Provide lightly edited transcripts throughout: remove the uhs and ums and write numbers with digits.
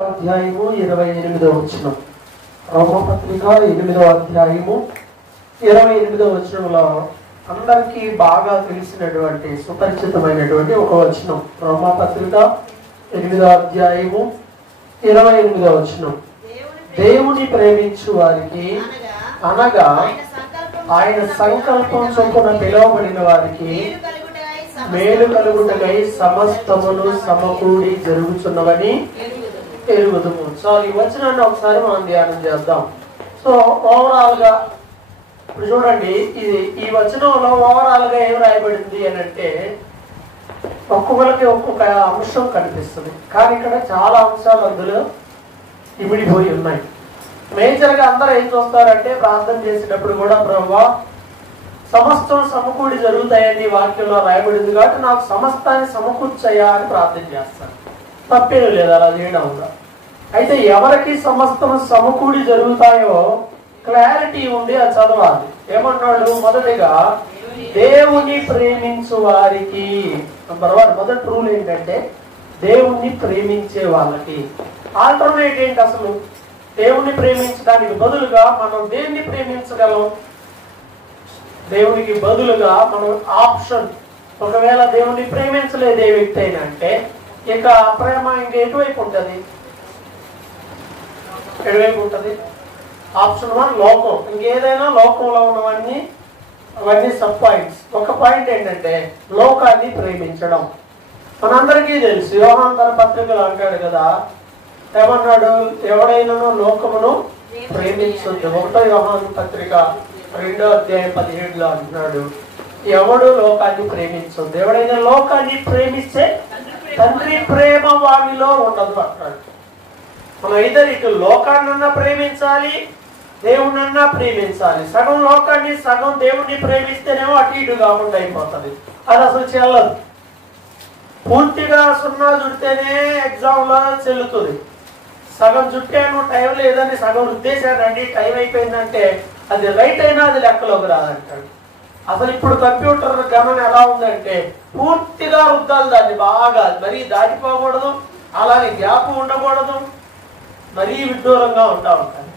అధ్యాయము 28వ వచనం. రోమపత్రిక 8వ అధ్యాయము 28వ వచనంలో అందరికీ బాగా తెలిసినటువంటి సుపరిచితమైనటువంటి ఒక వచనం. రోమపత్రిక 8వ అధ్యాయము 28వ వచనం. దేవుని ప్రేమించు వారికి అనగా ఆయన సంకల్పం చొప్పున పిలువబడిన వారికి మేలు కలుగుటకై సమస్తమును సమకూడి జరుగుతున్నవని ఎరుగుదుము. సో ఈ వచనాన్ని ఒకసారి మనం ధ్యానం చేద్దాం. సో ఓవరాల్ గా ఇప్పుడు చూడండి, ఈ వచనంలో ఓవరాల్ గా ఏం రాయబడింది అని అంటే ఒక్కొక్కరికి ఒక్కొక్క అంశం కనిపిస్తుంది, కానీ ఇక్కడ చాలా అంశాలు అందులో ఇమిడిపోయి ఉన్నాయి. మేజర్ గా అందరూ ఏం చూస్తారంటే ప్రార్థన చేసేటప్పుడు కూడా ప్రభువా సమస్తం సమకూడి జరుగుతాయని వాక్యంలో రాయబడింది కాబట్టి నాకు సమస్తాన్ని సమకూర్చయ్యా అని ప్రార్థన చేస్తాను. తప్పేం లేదు అలా చేయడం కూడా. అయితే ఎవరికి సమస్తం సమకూడి జరుగుతాయో క్లారిటీ ఉంది, అది చదవాలి. ఏమన్నాడు? మొదటిగా దేవుని ప్రేమించు వారికి. నంబర్ 1 మొదటి రూల్ ఏంటంటే దేవుణ్ణి ప్రేమించే వాళ్ళకి. ఆల్టర్నేట్ ఏంటి? అసలు దేవుణ్ణి ప్రేమించడానికి బదులుగా మనం దేన్ని ప్రేమించగలం? దేవునికి బదులుగా మనం ఆప్షన్, ఒకవేళ దేవుణ్ణి ప్రేమించలేదు ఏ వ్యక్తి అయినా అంటే ఇక ప్రేమ ఇంకా ఎటువైపు ఉంటుంది? ఎటువైపు ఉంటుంది? ఆప్షన్ 1 లోకం. ఇంకేదైనా లోకంలో ఉన్నవన్నీ అవన్నీ సబ్ పాయింట్స్. ఒక పాయింట్ ఏంటంటే లోకాన్ని ప్రేమించడం. మనందరికీ తెలుసు, యోహాను తన పత్రికలు అంటాడు కదా, ఏమన్నాడు? ఎవడైనా లోకమును ప్రేమించొద్దు. 1వ యోహాను పత్రిక 2వ అధ్యాయం 17లో అంటున్నాడు, ఎవడు లోకాన్ని ప్రేమించొద్దు. ఎవడైనా లోకాన్ని ప్రేమిస్తే తండ్రి ప్రేమ వాడిలో ఉండదు అంటాడు. మనం ఇద్దరు ఇటు లోకాన్నన్నా ప్రేమించాలి, దేవుణ్ణన్నా ప్రేమించాలి. సగం లోకాన్ని సగం దేవుణ్ణి ప్రేమిస్తేనేమో అటు ఇటు కాకుండా అయిపోతుంది. అది అసలు చెల్లదు. పూర్తిగా 0 చుడితేనే ఎగ్జామ్ లో చెల్లుతుంది. సగం చుట్టాను టైం లేదని సగం రుద్దేశానండి, టైం అయిపోయిందంటే అది రైట్ అయినా అది లెక్కలోకి రాదంటాడు. అసలు ఇప్పుడు కంప్యూటర్ గమనం ఎలా ఉందంటే పూర్తిగా రుద్దాలి దాన్ని బాగా, మరీ దాటిపోకూడదు, అలానే గ్యాప్ ఉండకూడదు, మరీ విడ్డూరంగా ఉంటా ఉంటాయి.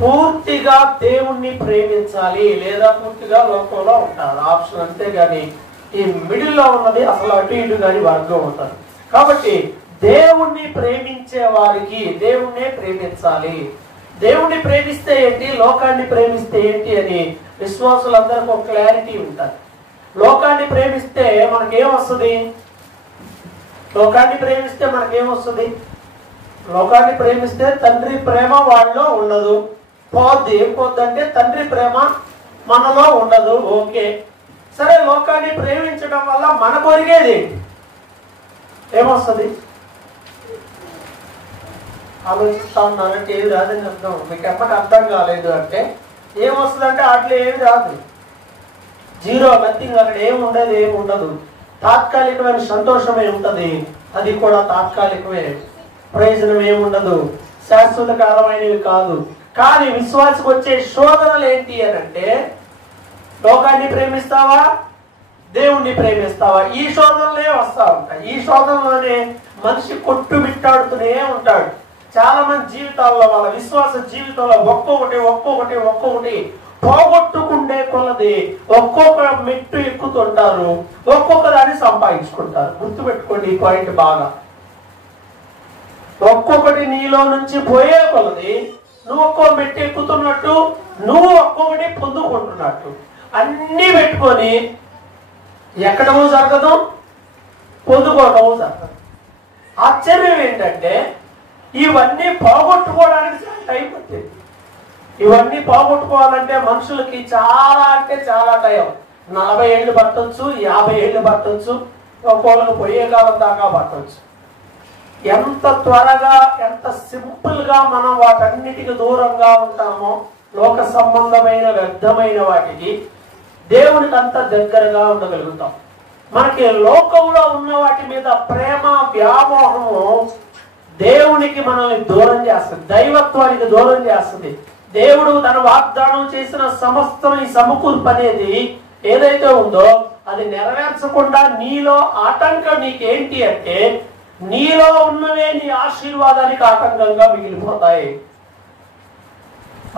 పూర్తిగా దేవుణ్ణి ప్రేమించాలి లేదా పూర్తిగా లోకంలో ఉంటారు ఆప్షన్. అంతేగాని ఈ మిడిల్లో ఉన్నది అసలు అటు ఇటు కానీ వర్గం అవుతారు. కాబట్టి దేవుణ్ణి ప్రేమించే వారికి దేవుణ్ణే ప్రేమించాలి. దేవుణ్ణి ప్రేమిస్తే ఏంటి, లోకాన్ని ప్రేమిస్తే ఏంటి అని విశ్వాసులందరికీ ఒక క్లారిటీ ఉంటుంది. లోకాన్ని ప్రేమిస్తే మనకేమొస్తుంది? లోకాన్ని ప్రేమిస్తే మనకేమొస్తుంది? లోకాన్ని ప్రేమిస్తే తండ్రి ప్రేమ వాళ్ళలో ఉండదు, పోద్ది. ఏం పోద్దంటే తండ్రి ప్రేమ మనలో ఉండదు. ఓకే, సరే. లోకాన్ని ప్రేమించడం వల్ల మన కొరిగేది ఏమొస్తుంది? ఆలోచిస్తా ఉన్నారంటే ఏది రాదని అర్థం. మీకు ఎప్పటికి అర్థం కాలేదు అంటే ఏమొస్తుంది అంటే వాటిలో ఏమి రాదు, జీరో, నథింగ్. అక్కడ ఏమి ఉండదు, ఏమి ఉండదు. తాత్కాలికమైన సంతోషమే ఉంటుంది, అది కూడా తాత్కాలికమే. ప్రయోజనం ఏముండదు, శాశ్వత కాలమైనవి కాదు. కానీ విశ్వాసకు వచ్చే శోధనలు ఏంటి అని అంటే లోకాన్ని ప్రేమిస్తావా, దేవుణ్ణి ప్రేమిస్తావా? ఈ శోధనలే వస్తా ఉంటాయి. ఈ శోధనలోనే మనిషి కొట్టుమిట్టాడుతూనే ఉంటాడు. చాలా మంది జీవితాల్లో, వాళ్ళ విశ్వాస జీవితంలో ఒక్కొక్కటి పోగొట్టుకుండే కొలది ఒక్కొక్క మెట్టు ఎక్కుతుంటారు, ఒక్కొక్క దాన్ని సంపాదించుకుంటారు. గుర్తుపెట్టుకోండి ఈ పాయింట్ బాగా. ఒక్కొక్కటి నీలో నుంచి పోయే కొలది నువ్వు ఒక్కో మెట్టు ఎక్కుతున్నట్టు, నువ్వు ఒక్కొక్కటి పొందుకుంటున్నట్టు. అన్నీ పెట్టుకొని ఎక్కడమో జరగదు, పొందుకోవటము జరగదు. ఆశ్చర్యం ఏంటంటే ఇవన్నీ పోగొట్టుకోవడానికి చాలా టైం పట్టింది. ఇవన్నీ పోగొట్టుకోవాలంటే మనుషులకి చాలా అంటే చాలా టైం. 40 ఏళ్ళు పట్టొచ్చు, 50 ఏళ్ళు పట్టొచ్చు, ఒక్కొక్కరికి పోయే కాలం దాకా పట్టొచ్చు. ఎంత త్వరగా, ఎంత సింపుల్ గా మనం వాటన్నిటికి దూరంగా ఉంటామో, లోక సంబంధమైన వ్యర్థమైన వాటికి, దేవునికి అంత దగ్గరగా ఉండగలుగుతాం. మనకి లోకంలో ఉన్న వాటి మీద ప్రేమ వ్యామోహము దేవునికి మనల్ని దూరం చేస్తుంది, దైవత్వానికి దూరం చేస్తుంది. దేవుడు తన వాగ్దానం చేసిన సమస్తం ఈ సమకూర్పు అనేది ఏదైతే ఉందో అది నెరవేర్చకుండా నీలో ఆటంకం నీకేంటి అంటే నీలో ఉన్నవే నీ ఆశీర్వాదానికి ఆటంకంగా మిగిలిపోతాయి.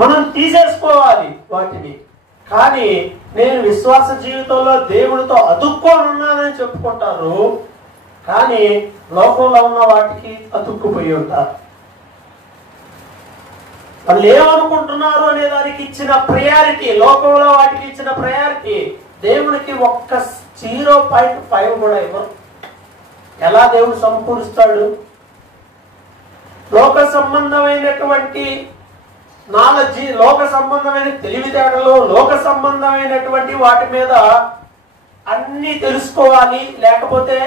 మనం తీసేసుకోవాలి వాటిని. కానీ నేను విశ్వాస జీవితంలో దేవుడితో అతుక్కొని ఉన్నానని చెప్పుకుంటారు, కానీ లోకంలో ఉన్న వాటికి అతుక్కుపోయి ఉంటారు. వాళ్ళు ఏమనుకుంటున్నారు అనే దానికి ఇచ్చిన ప్రయారిటీ, లోకంలో వాటికి ఇచ్చిన ప్రయారిటీ దేవుడికి ఒక్క 0.5 కూడా ఇవ్వరు. ఎలా దేవుడు సమకూరుస్తాడు? లోక సంబంధమైనటువంటి నాలెడ్జి, లోక సంబంధమైన తెలివితేటలు, లోక సంబంధమైనటువంటి వాటి మీద అన్ని తెలుసుకోవాలి. లేకపోతే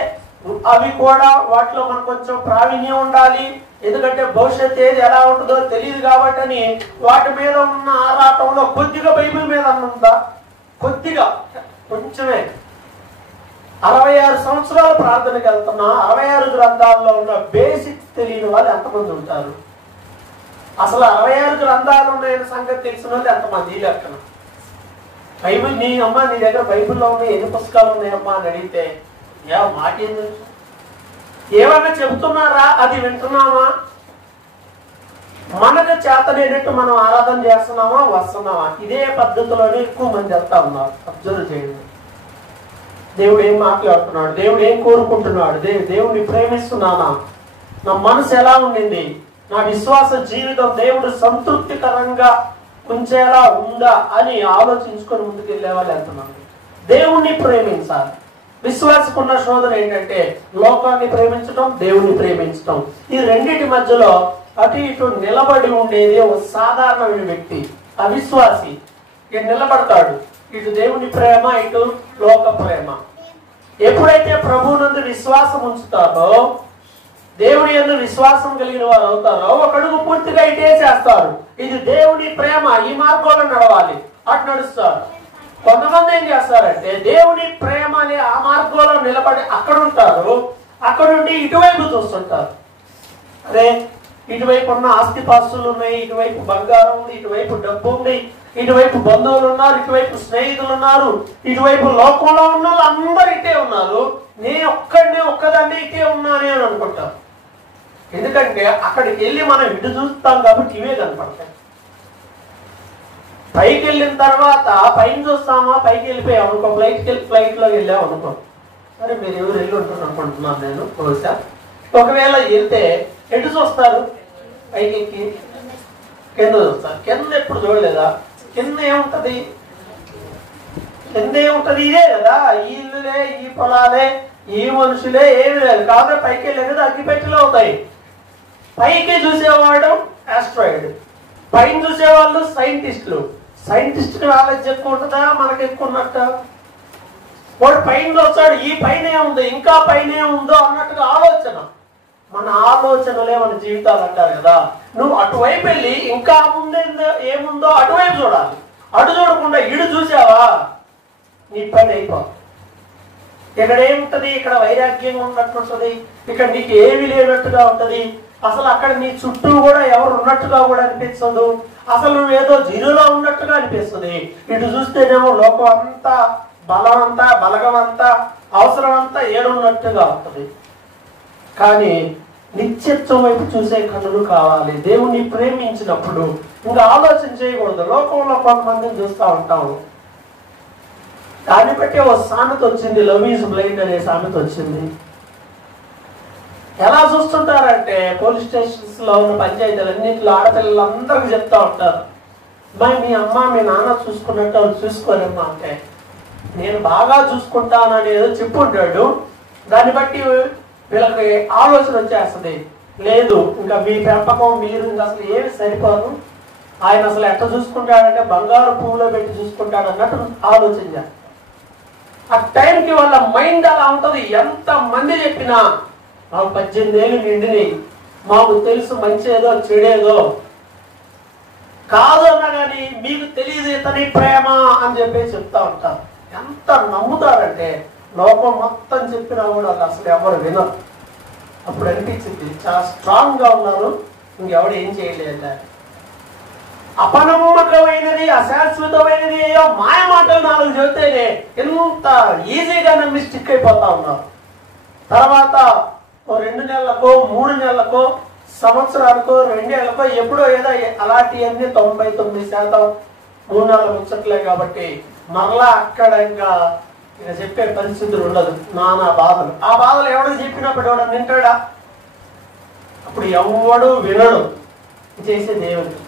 అవి కూడా వాటిలో మనకు కొంచెం ప్రావీణ్యం ఉండాలి. ఎందుకంటే భవిష్యత్తు ఏది ఎలా ఉంటుందో తెలియదు కాబట్టి అని వాటి మీద ఉన్న ఆరాటంలో కొద్దిగా బైబిల్ మీద ఉందా? కొద్దిగా, కొంచెమే. 66 సంవత్సరాలు ప్రార్థనకి వెళ్తున్నా 66 గ్రంథాల్లో ఉన్న బేసిక్స్ తెలియని వాళ్ళు ఎంతమంది ఉంటారు? అసలు 66 గ్రంథాలు ఉన్నాయని సంగతి తెలిసిన వాళ్ళు ఎంతమంది లెక్కన? బైబిల్ నీ దగ్గర బైబిల్లో ఉన్నాయి ఎన్ని పుస్తకాలు ఉన్నాయమ్మా అని అడిగితే మాట ఏం తెలుసు? ఏమన్నా చెబుతున్నారా? అది వింటున్నామా? మనకు చేతనేటట్టు మనం ఆరాధన చేస్తున్నామా, వస్తున్నామా? ఇదే పద్ధతిలోనే ఎక్కువ మంది వెళ్తా ఉన్నారు. అబ్జర్వ్ చేయండి. దేవుడు ఏం మాట్లాడుతున్నాడు, దేవుడు ఏం కోరుకుంటున్నాడు, దేవుడిని ప్రేమిస్తున్నానా, నా మనసు ఎలా ఉండింది, నా విశ్వాస జీవితం దేవుడు సంతృప్తికరంగా ఉంచేలా ఉందా అని ఆలోచించుకొని ముందుకు వెళ్ళే వాళ్ళు వెళ్తున్నాను. దేవుణ్ణి ప్రేమించాలి. విశ్వాసకున్న శోధన ఏంటంటే లోకాన్ని ప్రేమించడం, దేవుణ్ణి ప్రేమించడం. ఈ రెండింటి మధ్యలో అటు ఇటు నిలబడి ఉండేది ఒక సాధారణమైన వ్యక్తి, అవిశ్వాసి. ఇటు నిలబడతాడు, ఇటు దేవుని ప్రేమ, ఇటు లోక ప్రేమ. ఎప్పుడైతే ప్రభువునందు విశ్వాసం ఉంచుతారో, దేవుని యందు విశ్వాసం కలిగిన వారు అవుతారో, ఒక అడుగు పూర్తిగా ఇటే చేస్తారు. ఇది దేవుని ప్రేమ, ఈ మార్గంలో నడవాలి, అటు నడుస్తారు. కొంతమంది ఏం చేస్తారంటే దేవుని ప్రేమ అనే ఆ మార్గంలో నిలబడి అక్కడ ఉంటారు, అక్కడ నుండి ఇటువైపు చూస్తుంటారు. అదే ఇటువైపు ఉన్న ఆస్తిపాస్తులు ఉన్నాయి, ఇటువైపు బంగారం ఉంది, ఇటువైపు డబ్బు ఉంది, ఇటువైపు బంధువులు ఉన్నారు, ఇటువైపు స్నేహితులు ఉన్నారు, ఇటువైపు లోకంలో ఉన్న వాళ్ళు అందరు ఇటే ఉన్నారు, నేను ఒక్కదాన్ని ఇటే ఉన్నానే అని అనుకుంటాం. ఎందుకంటే అక్కడికి వెళ్ళి మనం ఇటు చూస్తాం కాబట్టి ఇవే కనపడతాయి. పైకి వెళ్ళిన తర్వాత పైన చూస్తామా, పైకి వెళ్ళిపోయాం అనుకో, ఫ్లైట్లో వెళ్ళాం అనుకో, సరే మీరు ఎవరు వెళ్ళి ఉంటారు అనుకుంటున్నాను నేను బహుశా. ఒకవేళ వెళ్తే ఎటు చూస్తారు? పైకి ఎక్కి కింద చూస్తారు. కింద ఎప్పుడు చూడలేదా? కింద ఏముంటది? కింద ఏముంటది? ఇదే కదా, ఈ ఇల్లులే, ఈ పొలాలే, ఈ మనుషులే, ఏమి లేదు. కాబట్టి పైకి వెళ్ళే కదా అగ్గిపెట్టెలు అవుతాయి. పైకి చూసేవాడు ఆస్ట్రాయిడ్, పైన చూసేవాళ్ళు సైంటిస్టులు. సైంటిస్ట్కి నాలెడ్జ్ ఎక్కువ ఉంటుందా, మనకు ఎక్కువ ఉన్నట్ట? వాడు పైన వచ్చాడు, ఈ పైన ఏముందో, ఇంకా పైన ఏముందో అన్నట్టుగా ఆలోచన. మన ఆలోచనలే మన జీవితాలు అంటారు కదా. నువ్వు అటువైపు వెళ్ళి ఇంకా ముందే ఏముందో అటువైపు చూడాలి. అటు చూడకుండా ఇడు చూసావా, నీ పని అయిపో. ఇక్కడ ఏముంటది? ఇక్కడ వైరాగ్యంగా ఉన్నట్టు ఉంటుంది, ఇక్కడ నీకు ఏమి లేనట్టుగా ఉంటది. అసలు అక్కడ నీ చుట్టూ కూడా ఎవరు ఉన్నట్టుగా కూడా అనిపించదు. అసలు నువ్వేదో జీరోలో ఉన్నట్టుగా అనిపిస్తుంది. ఇటు చూస్తేనేమో లోకం అంతా, బలం అంతా, బలగం అంతా, అవసరం అంతా ఏడున్నట్టుగా ఉంటుంది. కానీ నిత్యత్వం వైపు చూసే కన్నులు కావాలి. దేవుణ్ణి ప్రేమించినప్పుడు ఇంకా ఆలోచన చేయకూడదు. లోకంలో కొంతమందిని చూస్తూ ఉంటాము, దాన్ని బట్టి ఓ సామెత వచ్చింది, లవ్ ఈజ్ బ్లైండ్ అనే సామెత వచ్చింది. ఎలా చూస్తుంటారంటే పోలీస్ స్టేషన్స్ లో ఉన్న పంచాయతీలన్నింటిలో ఆడపిల్లలందరికీ చెప్తా ఉంటారు, మీ అమ్మ మీ నాన్న చూసుకున్నట్టు వాళ్ళు చూసుకోలేమ్మా అంటే, నేను బాగా చూసుకుంటాను అనేది చెప్పుంటాడు. దాన్ని బట్టి వీళ్ళకి ఆలోచన వచ్చేస్తుంది, లేదు ఇంకా మీ పెంపకం మీరు అసలు ఏమి సరిపోదు, ఆయన అసలు ఎట్లా చూసుకుంటాడంటే బంగారు పువ్వులో పెట్టి చూసుకుంటాడు అన్నట్టు ఆలోచన చేస్తారు. ఆ టైంకి వాళ్ళ మైండ్ అలా ఉంటుంది. ఎంత మంది చెప్పినా మాకు 18 ఏళ్ళు నిండిని, మాకు తెలుసు మంచి ఏదో చెడేదో కాదు అన్నా కానీ మీకు తెలియదు ఇతని ప్రేమ అని చెప్పేసి చెప్తా ఉంటారు. ఎంత నమ్ముతారంటే లోకం మొత్తం చెప్పినా కూడా వాళ్ళు అసలు ఎవరు వినరు. అప్పుడు అనిపించింది చాలా స్ట్రాంగ్ గా ఉన్నారు, ఇంకెవడు ఏం చేయలేదు. అపనమ్మకమైనది, అశాశ్వతమైనది ఏయో మాయ మాటలు 4 చెబితేనే ఎంత ఈజీగా నమ్మి స్టిక్ అయిపోతా ఉన్నారు. తర్వాత 2 నెలలకో 3 నెలలకో సంవత్సరానికో 2 ఏళ్ళకో ఎప్పుడో ఏదో అలాంటివన్నీ 99% 3 నెలల ముచ్చట్లే కాబట్టి మరలా అక్కడ ఇంకా ఇక చెప్పే పరిస్థితులు ఉండదు. నానా బాధలు, ఆ బాధలు ఎవడో చెప్పినప్పుడు ఎవడో వింటాడా? అప్పుడు ఎవడు వినడు చేసే దేవుడికి.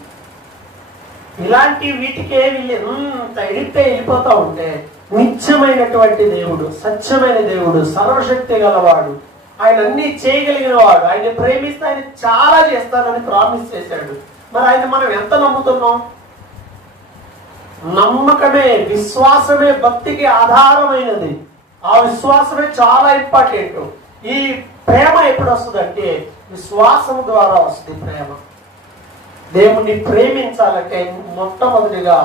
ఇలాంటి వీటికే వీళ్ళు ఎంత ఎడిక్ట్ వెళ్ళిపోతా ఉంటే నిత్యమైనటువంటి దేవుడు, సత్యమైన దేవుడు, సర్వశక్తి గలవాడు, ఆయన అన్ని చేయగలిగిన వాడు, ఆయన ప్రేమిస్తే ఆయన చాలా చేస్తానని ప్రామిస్ చేశాడు. మరి ఆయన మనం ఎంత నమ్ముతున్నాం? నమ్మకమే, విశ్వాసమే భక్తికి ఆధారమైనది. ఆ విశ్వాసమే చాలా ఇంపార్టెంట్. ఈ ప్రేమ ఎప్పుడు వస్తుందంటే విశ్వాసం ద్వారా వస్తుంది ప్రేమ. దేవుణ్ణి ప్రేమించాలంటే మొట్టమొదటిగా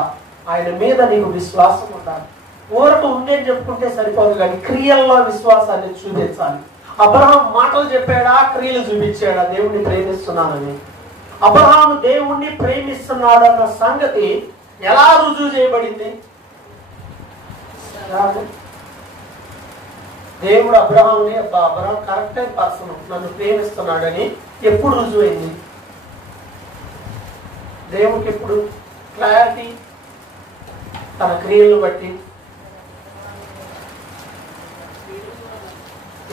ఆయన మీద నీకు విశ్వాసం ఉండాలి. ఊరకు ఉందని చెప్పుకుంటే సరిపోదు, కానీ క్రియల్లో విశ్వాసాన్ని చూపించాలి. అబ్రహాం మాటలు చెప్పాడా, క్రియలు చూపించాడా దేవుణ్ణి ప్రేమిస్తున్నానని? అబ్రహాం దేవుణ్ణి ప్రేమిస్తున్నాడన్న సంగతి ఎలా రుజువు చేయబడింది? దేవుడు అబ్రహాంని అబ్రహాం కరెక్ట్ పర్సన్, నన్ను ప్రేమిస్తున్నాడని ఎప్పుడు రుజువైంది? దేవుడికి ఎప్పుడు క్లారిటీ? తన క్రియలను బట్టి.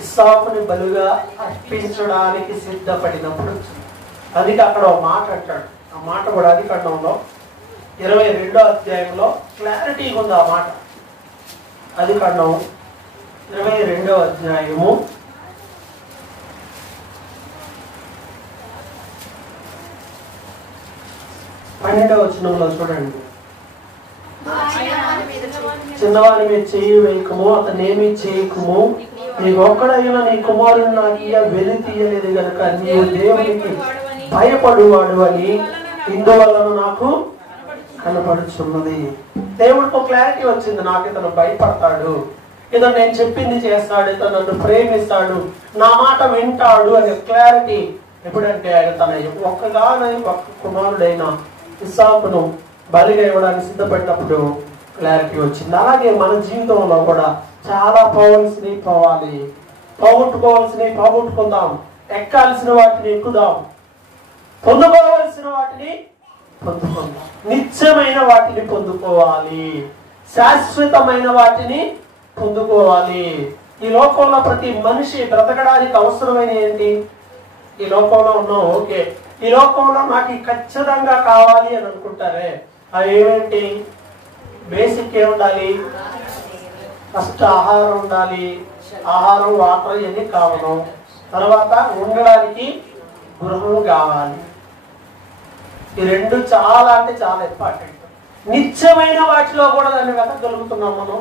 ఇస్సాకుని బలుగా అర్పించడానికి సిద్ధపడినప్పుడు అది అక్కడ ఒక మాట అంటాడు. ఆ మాట కూడా ఆదికాండంలో 22వ అధ్యాయంలో క్లారిటీగా ఉంది ఆ మాట. ఆదికాండం 22వ అధ్యాయము 12వ వచనంలో చూడండి. చిన్నవాని మీద చెయ్యి వేయకము, అతనేమీ చేయకము, నీకొక్కడైనా నీ కుమారుని నాకు వెలి తీయలేదు గనుక నీవు దేవునికి భయపడువాడు అని ఇందువలన నాకు కనపడుచున్నది. దేవుడికి ఒక క్లారిటీ వచ్చింది, నాకు ఇతను భయపడతాడు, ఇతను నేను చెప్పింది చేస్తాడు, ఇతను నన్ను ప్రేమిస్తాడు, నా మాట వింటాడు అనే క్లారిటీ ఎప్పుడంటే ఆయన తన ఒక్క కుమారుడైన ఇస్సాకును బలిగా ఇవ్వడానికి సిద్ధపడినప్పుడు క్లారిటీ వచ్చింది. అలాగే మన జీవితంలో కూడా చాలా పోవలసినవి పోవాలి, పోగొట్టుకోవాల్సినవి పోగొట్టుకుందాం, ఎక్కాల్సిన వాటిని ఎక్కుదాం, పొందుకోవాల్సిన వాటిని పొందుకుందాం, నిత్యమైన వాటిని పొందుకోవాలి, శాశ్వతమైన వాటిని పొందుకోవాలి. ఈ లోకంలో ప్రతి మనిషి బ్రతకడానికి అవసరమైన ఏంటి? ఈ లోకంలో ఉన్నాం, ఓకే, ఈ లోకంలో నాకు ఖచ్చితంగా కావాలి అని అనుకుంటారే, అవి ఏమేంటి? బేసిక్ ఏముండాలి? ఫస్ట్ ఆహారం ఉండాలి, ఆహారం వాటర్ ఇవన్నీ కావడం, తర్వాత ఉండడానికి గృహం కావాలి. ఈ రెండు చాలా అంటే చాలా ఇంపార్టెంట్. నిత్యమైన వాటిలో కూడా దాన్ని వెతకగలుగుతున్నాం మనం.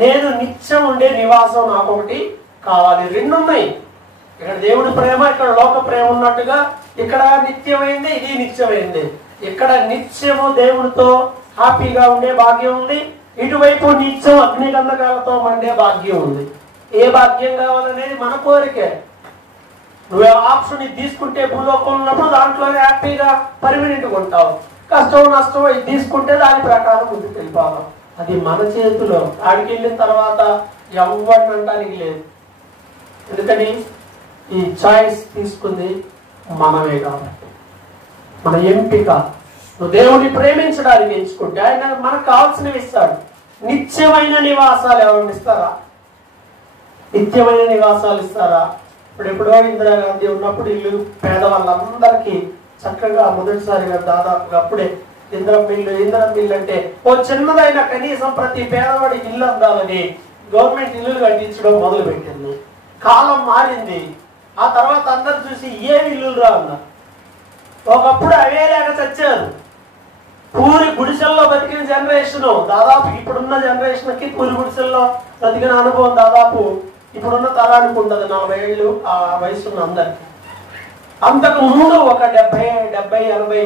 నేను నిత్యం ఉండే నివాసం నాకు ఒకటి కావాలి. రెండు ఉన్నాయి, ఇక్కడ దేవుడి ప్రేమ, ఇక్కడ లోక ప్రేమ ఉన్నట్టుగా ఇక్కడ నిత్యమైంది, ఇది నిత్యమైంది. ఇక్కడ నిత్యము దేవుడితో హ్యాపీగా ఉండే భాగ్యం ఉంది, ఇటువైపు నిత్యం అగ్నిగంధకాలతో మండే భాగ్యం ఉంది. ఏ భాగ్యం కావాలనేది మన కోరికే. నువ్వు ఆప్షన్ ఇది తీసుకుంటే భూలోకం ఉన్నప్పుడు దాంట్లోనే హ్యాపీగా పర్మినెంట్గా ఉంటావు. కష్టం నష్టం ఇది తీసుకుంటే దాని ప్రకారం ముందుకు వెళ్ళిపోవాలి. అది మన చేతిలో. ఆడికి వెళ్ళిన తర్వాత ఎవరిని అనడానికి లేదు. ఎందుకని ఈ చాయిస్ తీసుకుంది మనమే కాబట్టి, మన ఎంపిక. నువ్వు దేవుడిని ప్రేమించడానికి ఎంచుకుంటే ఆయన మనకు కావాల్సినవి ఇస్తాడు. నిత్యమైన నివాసాలు ఎవరిని ఇస్తారా? నిత్యమైన నివాసాలు ఇస్తారా? ఎప్పుడో ఇందిరాగాంధీ ఉన్నప్పుడు ఇల్లు పేదవాళ్ళందరికీ చక్కగా మొదటిసారిగా దాదాపుగా అప్పుడే ఇంద్రం బిల్లు అంటే ఓ చిన్నదైన కనీసం ప్రతి పేదవాడికి ఇల్లు అందాలని గవర్నమెంట్ ఇల్లులు కట్టించడం మొదలు పెట్టింది. కాలం మారింది. ఆ తర్వాత అందరు చూసి ఏ ఇల్లులు రా అన్నారు. ఒకప్పుడు అవే లేక చచ్చారు. పూరి గుడిసెల్లో బతికిన జనరేషన్ దాదాపు ఇప్పుడున్న జనరేషన్ కి పూరి గుడిసెల్లో బతికిన అనుభవం దాదాపు ఇప్పుడున్న తరానికి ఉంటుంది. 40 ఏళ్ళు ఆ వయసున్న అందరికి. అంతకు ముందు ఒక 70, 80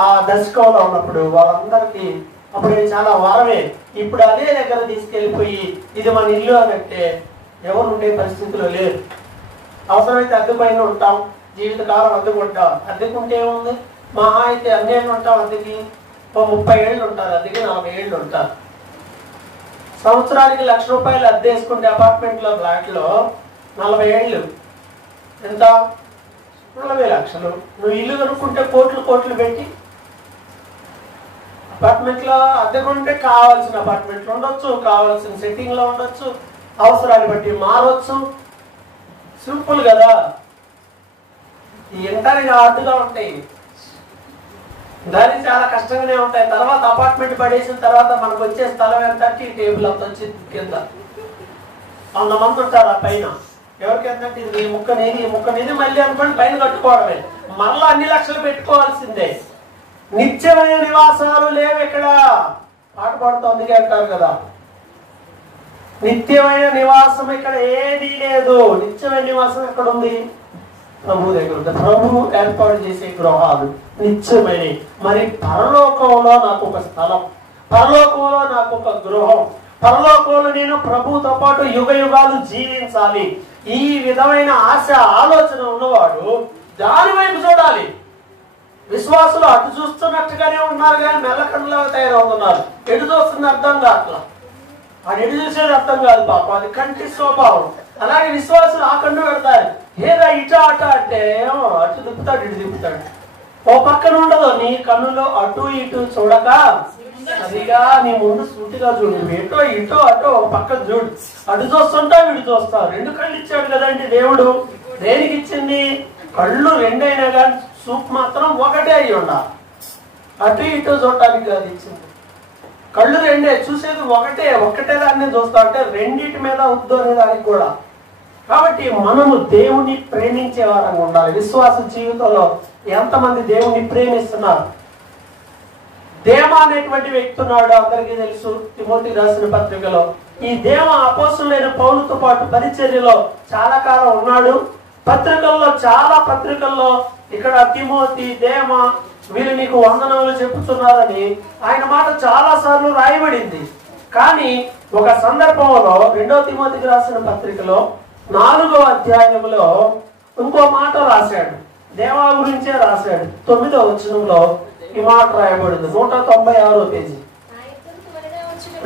ఆ దశకంలో ఉన్నప్పుడు వాళ్ళందరికీ అప్పుడు చాలా వారమే. ఇప్పుడు అదే దగ్గర తీసుకెళ్ళిపోయి ఇది మన ఇల్లు అనంటే ఎవరు ఉండే పరిస్థితిలో లేరు. అవసరమైతే అద్దెపైన ఉంటాం, జీవితకాలం అద్దెకుంటాం. అద్దెకుంటే ఏముంది? మహా అయితే అన్నేళ్ళు ఉంటాం అద్దెకి, 30 ఏళ్ళు ఉంటారు అద్దెకి, 40 ఏళ్ళు ఉంటారు. సంవత్సరానికి 1,00,000 రూపాయలు అద్దె వేసుకుంటే అపార్ట్మెంట్లో ఫ్లాట్లో 40 ఏళ్ళు ఎంత? 40 లక్షలు. నువ్వు ఇల్లు కనుక్కుంటే కోట్లు పెట్టి అపార్ట్మెంట్లో అద్దెకుంటే కావాల్సిన అపార్ట్మెంట్లు ఉండొచ్చు, కావాల్సిన సెట్టింగ్లో ఉండొచ్చు, అవసరాన్ని బట్టి మారొచ్చు. సింపుల్ కదా. ఈ ఇంటానికి హార్డ్గా ఉంటాయి, దానికి చాలా కష్టంగానే ఉంటాయి. తర్వాత అపార్ట్మెంట్ పడేసిన తర్వాత మనకు వచ్చే స్థలం ఎంత అంటే ఈ టేబుల్ అంత వచ్చి కింద 100 మంది ఉంటారు ఆ పైన. ఎవరికి ఏంటంటే ఇది ఈ ముక్క నీది మళ్ళీ అనుకోండి పైన కట్టుకోవడమే. మరలా అన్ని లక్షలు పెట్టుకోవాల్సిందే. నిత్యమైన నివాసాలు లేవు ఇక్కడ. పాట పాడుతోంది అంటారు కదా, నిత్యమైన నివాసం ఇక్కడ ఏదీ లేదు. నిత్యమైన నివాసం ఎక్కడ ఉంది? ప్రభు దగ్గర ఉంది. ప్రభు ఏర్పాటు చేసే గృహాలు నిత్యమైనవి. మరి పరలోకంలో నాకు ఒక స్థలం, పరలోకంలో నాకు ఒక గృహం, పరలోకంలో నేను ప్రభువుతో పాటు యుగ యుగాలు జీవించాలి. ఈ విధమైన ఆశ ఆలోచన ఉన్నవాడు దాని వైపు చూడాలి. విశ్వాసులు అటు చూస్తున్నట్టుగానే ఉన్నారు కానీ మెల్లకండ్లాగా తయారవుతున్నారు. ఎటు చూస్తున్న అర్థం కాదు, అది ఎటు చూసేది అర్థం కాదు పాపం, అది కంటి స్వభావం. అలాగే విశ్వాసులు ఆ కన్ను పెడతారు. ఏదా ఇటు అట అంటే అటు తిప్పుతాడు ఇటు తిప్పుతాడు. ఓ పక్కన ఉండదు. నీ కన్నులో అటు ఇటు చూడక సరిగా నీ ముందు సూటిగా చూడు. ఎటో ఇటో అటో ఒక పక్కన చూడు. అటు చూస్తుంటావు ఇటు చూస్తావు. 2 కళ్ళు ఇచ్చాడు కదండి దేవుడు. దేనికి ఇచ్చింది? కళ్ళు 2 అయినా కానీ చూపు మాత్రం ఒకటే అయి ఉండాలి. అటు ఇటు చూడటానికి కాదు ఇచ్చింది. కళ్ళు 2, చూసేది ఒకటే దాన్ని చూస్తా అంటే 2 మీద వద్దు అనే దానికి కూడా. కాబట్టి మనము దేవుని ప్రేమించే వారంగా ఉండాలి. విశ్వాస జీవితంలో ఎంతమంది దేవుని ప్రేమిస్తున్నారు? దేమా అనేటువంటి వ్యక్తి ఉన్నాడు, అందరికీ తెలుసు. తిమోతి రాసిన పత్రికలో ఈ దేమ అపోస్తలుడైన పౌలుతో పాటు పరిచర్యలో చాలా కాలం ఉన్నాడు. చాలా పత్రికల్లో ఇక్కడ తిమోతి, దేమ వీళ్ళు నీకు వందనములు చెప్పుతున్నారని ఆయన మాట చాలా సార్లు రాయబడింది. కానీ ఒక సందర్భంలో 2వ తిమోతికి రాసిన పత్రికలో 4వ అధ్యాయంలో ఇంకో మాట రాశాడు. దేవా గురించే రాశాడు. 9వ వచనంలో ఈ మాట రాయబడింది. 196వ పేజీ.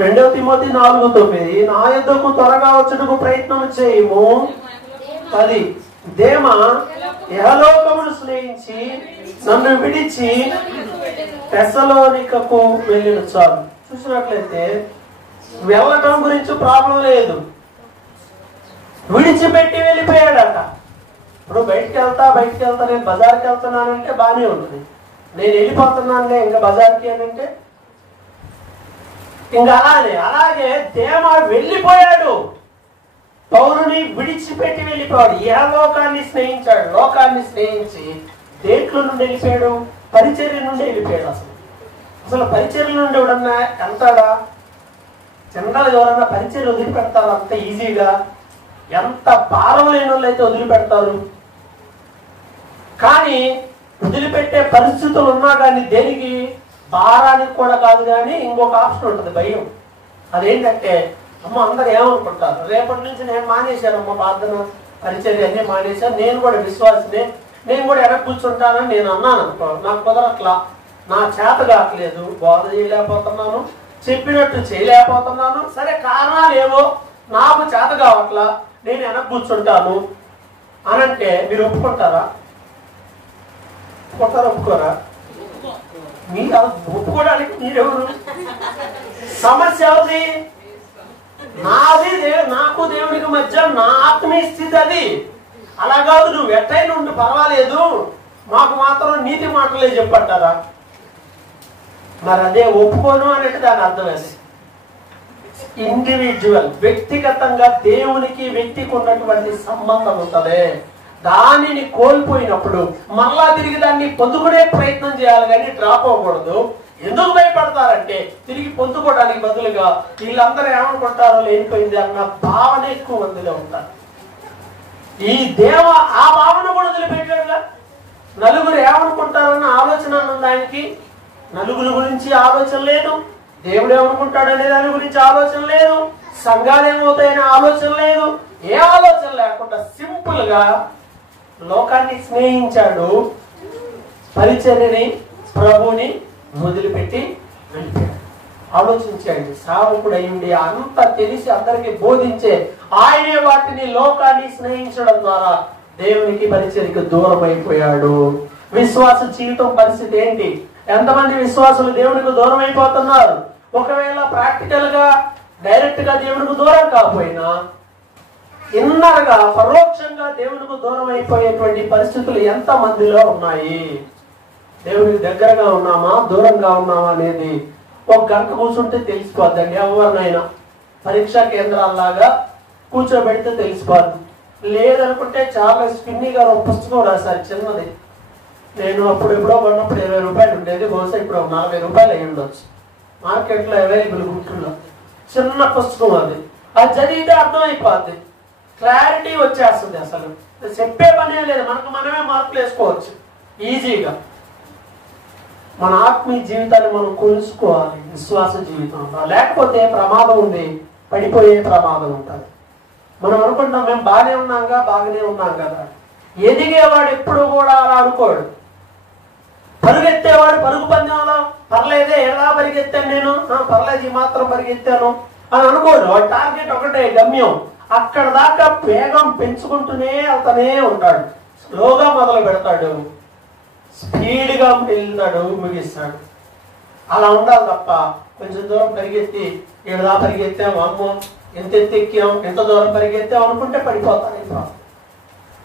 2వ తిమోతి 4:9 నా యొద్దకు త్వరగా వచ్చుటకు ప్రయత్నం చేయము. 10 దేమ యెహోలోకమును స్నేహించి నన్ను విడిచి తెస్సలోనికకు వెళ్ళిన చాలు. చూసినట్లయితే వెళ్ళటం గురించి ప్రాబ్లం లేదు, విడిచిపెట్టి వెళ్ళిపోయాడట. ఇప్పుడు బయటికి వెళ్తా నేను బజార్కి వెళ్తున్నానంటే బాగానే ఉంటుంది. నేను వెళ్ళిపోతున్నానులే ఇంకా బజార్కి అని అంటే ఇంకా అలాగే దేమ వెళ్ళిపోయాడు. పౌరుని విడిచిపెట్టి వెళ్ళిపోయాడు. లోకాన్ని స్నేహించాడు. లోకాన్ని స్నేహించి దేంట్లో నుండి వెళ్ళిపోయాడు? పరిచర్య నుండి వెళ్ళిపోయాడు. అసలు పరిచర్య నుండి ఎవడన్నా వెళ్తాడా? జనరల్ ఎవరన్నా పరిచర్య వదిలిపెడతారు అంత ఈజీగా? ఎంత భారం లేని వాళ్ళు అయితే వదిలిపెడతారు. కానీ వదిలిపెట్టే పరిస్థితులు ఉన్నా కానీ దేనికి? భారానికి కూడా కాదు. కానీ ఇంకొక ఆప్షన్ ఉంటుంది, భయం. అదేంటంటే అమ్మ అందరు ఏమనుకుంటారు, రేపటి నుంచి నేను మానేశాను అమ్మ ప్రార్థన పరిచర్య అన్నీ మానేశాను, నేను కూడా విశ్వాసనే, నేను కూడా ఎక్కడ కూర్చుంటానని నేను అన్నాను అనుకో, నాకు కుదరట్లా, నా చేత కావట్లేదు, బోధ చేయలేకపోతున్నాను, చెప్పినట్టు చేయలేకపోతున్నాను, సరే కారణాలు ఏవో నాకు చేత కావట్లా, నేను వెనక కూర్చుంటాను అనంటే మీరు ఒప్పుకుంటారా? ఒప్పుకోరా? మీరు ఒప్పుకోవడానికి మీరెవరు? సమస్య అవుతుంది నాది, నాకు దేవునికి మధ్య నా ఆత్మీయ స్థితి అది. అలా కాదు, నువ్వు ఎట్టైనా ఉండి పర్వాలేదు, మాకు మాత్రం నీతి మాటలే చెప్పంటారా? మరి అదే ఒప్పుకోను అనేది దాని అర్థమైంది. ఇండివిజువల్, వ్యక్తిగతంగా దేవునికి వ్యక్తికి ఉన్నటువంటి సంబంధం ఉంటుంది. దానిని కోల్పోయినప్పుడు మళ్ళా తిరిగి దాన్ని పొందుకునే ప్రయత్నం చేయాలి కానీ డ్రాప్ అవ్వకూడదు. ఎందుకు భయపడతారంటే తిరిగి పొందుకోవడానికి బదులుగా వీళ్ళందరూ ఏమనుకుంటారో లేనిపోయింది అన్న భావన ఎక్కువ మందిలో ఉంటారు. ఈ దేవ ఆ భావన కూడా వదిలిపెట్టాడుగా. నలుగురు ఏమనుకుంటారన్న ఆలోచన ఉంది ఆయనకి. నలుగురు గురించి ఆలోచన లేదు, దేవుడు ఏమనుకుంటాడనే దాని గురించి ఆలోచన లేదు, సంఘాలు ఏమవుతాయనే ఆలోచన లేదు. ఏ ఆలోచన లేకుండా సింపుల్ గా లోకాన్ని స్నేహించాడు, పరిచర్యని ప్రభుని వదిలిపెట్టి వెళ్ళిపోయాడు. ఆలోచించండి, సావకుడు అయ్యుండి అంత తెలిసి అందరికి బోధించే ఆయనే వాటిని లోకాన్ని స్నేహించడం ద్వారా దేవునికి పరిచర్యకు దూరం అయిపోయాడు. విశ్వాస జీవితం పరిస్థితి ఏంటి? ఎంతమంది విశ్వాసులు దేవునికి దూరం అయిపోతున్నారు? ఒకవేళ ప్రాక్టికల్ గా డైరెక్ట్ గా దేవునికి దూరం కాకపోయినా ఇన్నరగా పరోక్షంగా దేవునికి దూరం అయిపోయేటువంటి పరిస్థితులు ఎంత మందిలో ఉన్నాయి? దేవునికి దగ్గరగా ఉన్నామా దూరంగా ఉన్నామా అనేది ఒక గంట కూర్చుంటే తెలిసిపోద్దండి. ఎవరినైనా పరీక్షా కేంద్రాల్లాగా కూర్చోబెడితే తెలిసిపోద్ది. లేదనుకుంటే చార్లెస్ ఫిన్నీ గారు ఒక పుస్తకం రాశారు చిన్నది. నేను అప్పుడు ఎప్పుడో కొన్నప్పుడు 20 రూపాయలు ఉండేది, బహుశా ఇప్పుడు 40 రూపాయలు అయ్యి ఉండొచ్చు. మార్కెట్లో అవైలబుల్ గుంటుల్లో చిన్న పుస్తకం అది. అది చదివితే అర్థమైపోద్ది, క్లారిటీ వచ్చేస్తుంది. అసలు చెప్పే పనే లేదు, మనకు మనమే మార్పులు వేసుకోవచ్చు ఈజీగా. మన ఆత్మీయ జీవితాన్ని మనం కొలుసుకోవాలి విశ్వాస జీవితంలో, లేకపోతే ప్రమాదం ఉంది, పడిపోయే ప్రమాదం ఉంటుంది. మనం అనుకుంటాం మేము బాగానే ఉన్నాం కదా. ఎదిగేవాడు ఎప్పుడు కూడా అలా అనుకోడు. పరుగెత్తేవాడు పరుగు పందెంలో పర్లేదే, ఎలా పరిగెత్తాను నేను, పర్లేదు ఈ మాత్రం పరిగెత్తాను అని అనుకోడు. వాడి టార్గెట్ ఒకటే, గమ్యం. అక్కడ దాకా వేగం పెంచుకుంటూనే వెళ్తానే ఉంటాడు. స్లోగా మొదలు పెడతాడు, స్పీడ్గా వెళ్తాడు, ముగిస్తాడు. అలా ఉండాలి తప్ప కొంచెం దూరం పరిగెత్తి ఏడా పరిగెత్తాం, అమ్మో ఎంత ఎత్తెక్కాం, ఎంత దూరం పరిగెత్తాం అనుకుంటే పడిపోతాడు.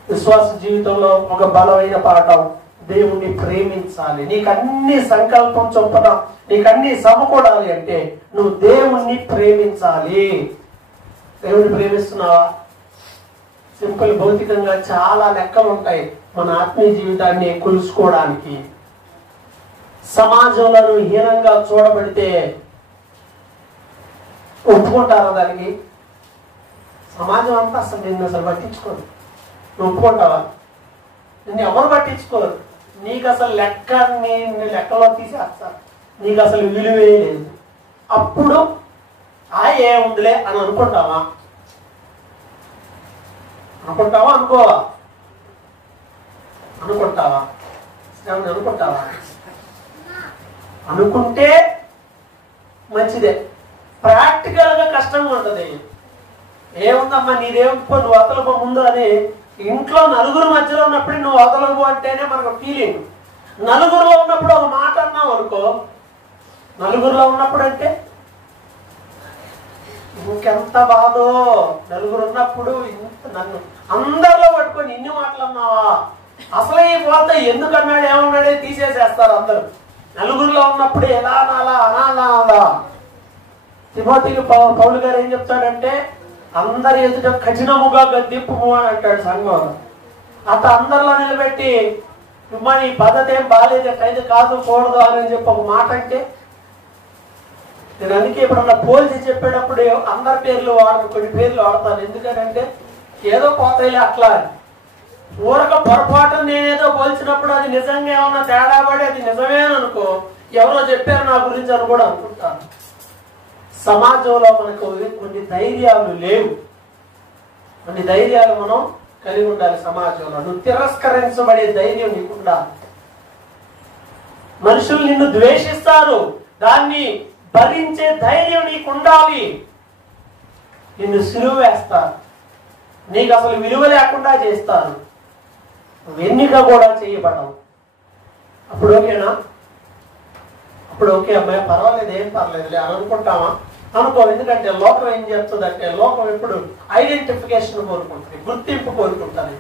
విశ్వాస జీవితంలో ఒక బలమైన పాఠం, దేవుణ్ణి ప్రేమించాలి. నీకు అన్ని సంకల్పం చొప్పున నీకు అన్ని సమకూడాలి అంటే నువ్వు దేవుణ్ణి ప్రేమించాలి. దేవుణ్ణి ప్రేమిస్తున్నావా? సింపుల్. భౌతికంగా చాలా లెక్కలు ఉంటాయి మన ఆత్మీయ జీవితాన్ని కొలుసుకోవడానికి. సమాజంలో నువ్వు హీనంగా చూడబడితే ఒప్పుకుంటారా దానికి? సమాజం అంతా అసలు నిన్ను అసలు పట్టించుకోరు. నువ్వు ఒప్పుకుంటావా? నిన్ను ఎవరు పట్టించుకోరు. నీకు అసలు లెక్కలో తీసేస్తారు, నీకు అసలు విలువే లేదు. అప్పుడు ఏముందిలే అని అనుకుంటావా? అనుకోవా? అనుకుంటావా? అనుకుంటే మంచిదే. ప్రాక్టికల్ గా కష్టంగా ఉంటది. ఏముందమ్మా నీదేమో నువ్వు వదలపో ముందు అని ఇంట్లో నలుగురు మధ్యలో ఉన్నప్పుడు నువ్వు వదలవు అంటేనే మనకు ఫీలింగ్. నలుగురులో ఉన్నప్పుడు ఒక మాట అన్నావు అనుకో, నలుగురులో ఉన్నప్పుడు అంటే ఇంకెంత బాధో. నలుగురు ఉన్నప్పుడు నన్ను అందరిలో పట్టుకొని ఇన్ని మాటలు అన్నావా, అసలు ఈ పోత ఎందుకన్నాడు ఏమన్నాడే తీసేసేస్తారు అందరూ. నలుగురిలో ఉన్నప్పుడు ఎలా అనాలా. తిమోతికి పౌలు గారు ఏం చెప్తాడంటే, అందరి ఎదుట కఠినముగా గద్దింపు అని అంటాడు సంఘం. అందరిలో నిలబెట్టి నీ పద్ధతి ఏం బాగాలేదు, ఖైదు కాదు కూడదు అని చెప్పి ఒక మాట అంటే, నేను అందుకే ఇప్పుడు పోల్చి చెప్పేటప్పుడు అందరి పేర్లు వాడను, కొన్ని పేర్లు వాడతాను. ఎందుకంటే ఏదో పోతాయి అట్లా ఊరక పొరపాటు నేనేదో పోల్చినప్పుడు అది నిజంగా ఏమన్నా తేడా పడి అది నిజమేననుకో, ఎవరో చెప్పారు నా గురించి అని కూడా అనుకుంటాను. సమాజంలో మనకు కొన్ని ధైర్యాలు లేవు. కొన్ని ధైర్యాలు మనం కలిగి ఉండాలి సమాజంలో. నువ్వు తిరస్కరించబడే ధైర్యం నీకుండా. మనుషులు నిన్ను ద్వేషిస్తారు, దాన్ని భరించే ధైర్యం నీకు ఉండాలి. నిన్ను సిలువ వేస్తారు, నీకు అసలు విలువ లేకుండా చేస్తారు, ఎన్నిక కూడా చేయబడవు. అప్పుడు ఓకేనా? అప్పుడు ఓకే అమ్మాయి పర్వాలేదు, ఏం పర్లేదులే అని అనుకుంటామా? అనుకో. ఎందుకంటే లోకం ఏం చేస్తుందంటే, లోకం ఎప్పుడు ఐడెంటిఫికేషన్ కోరుకుంటుంది, గుర్తింపు కోరుకుంటుంది.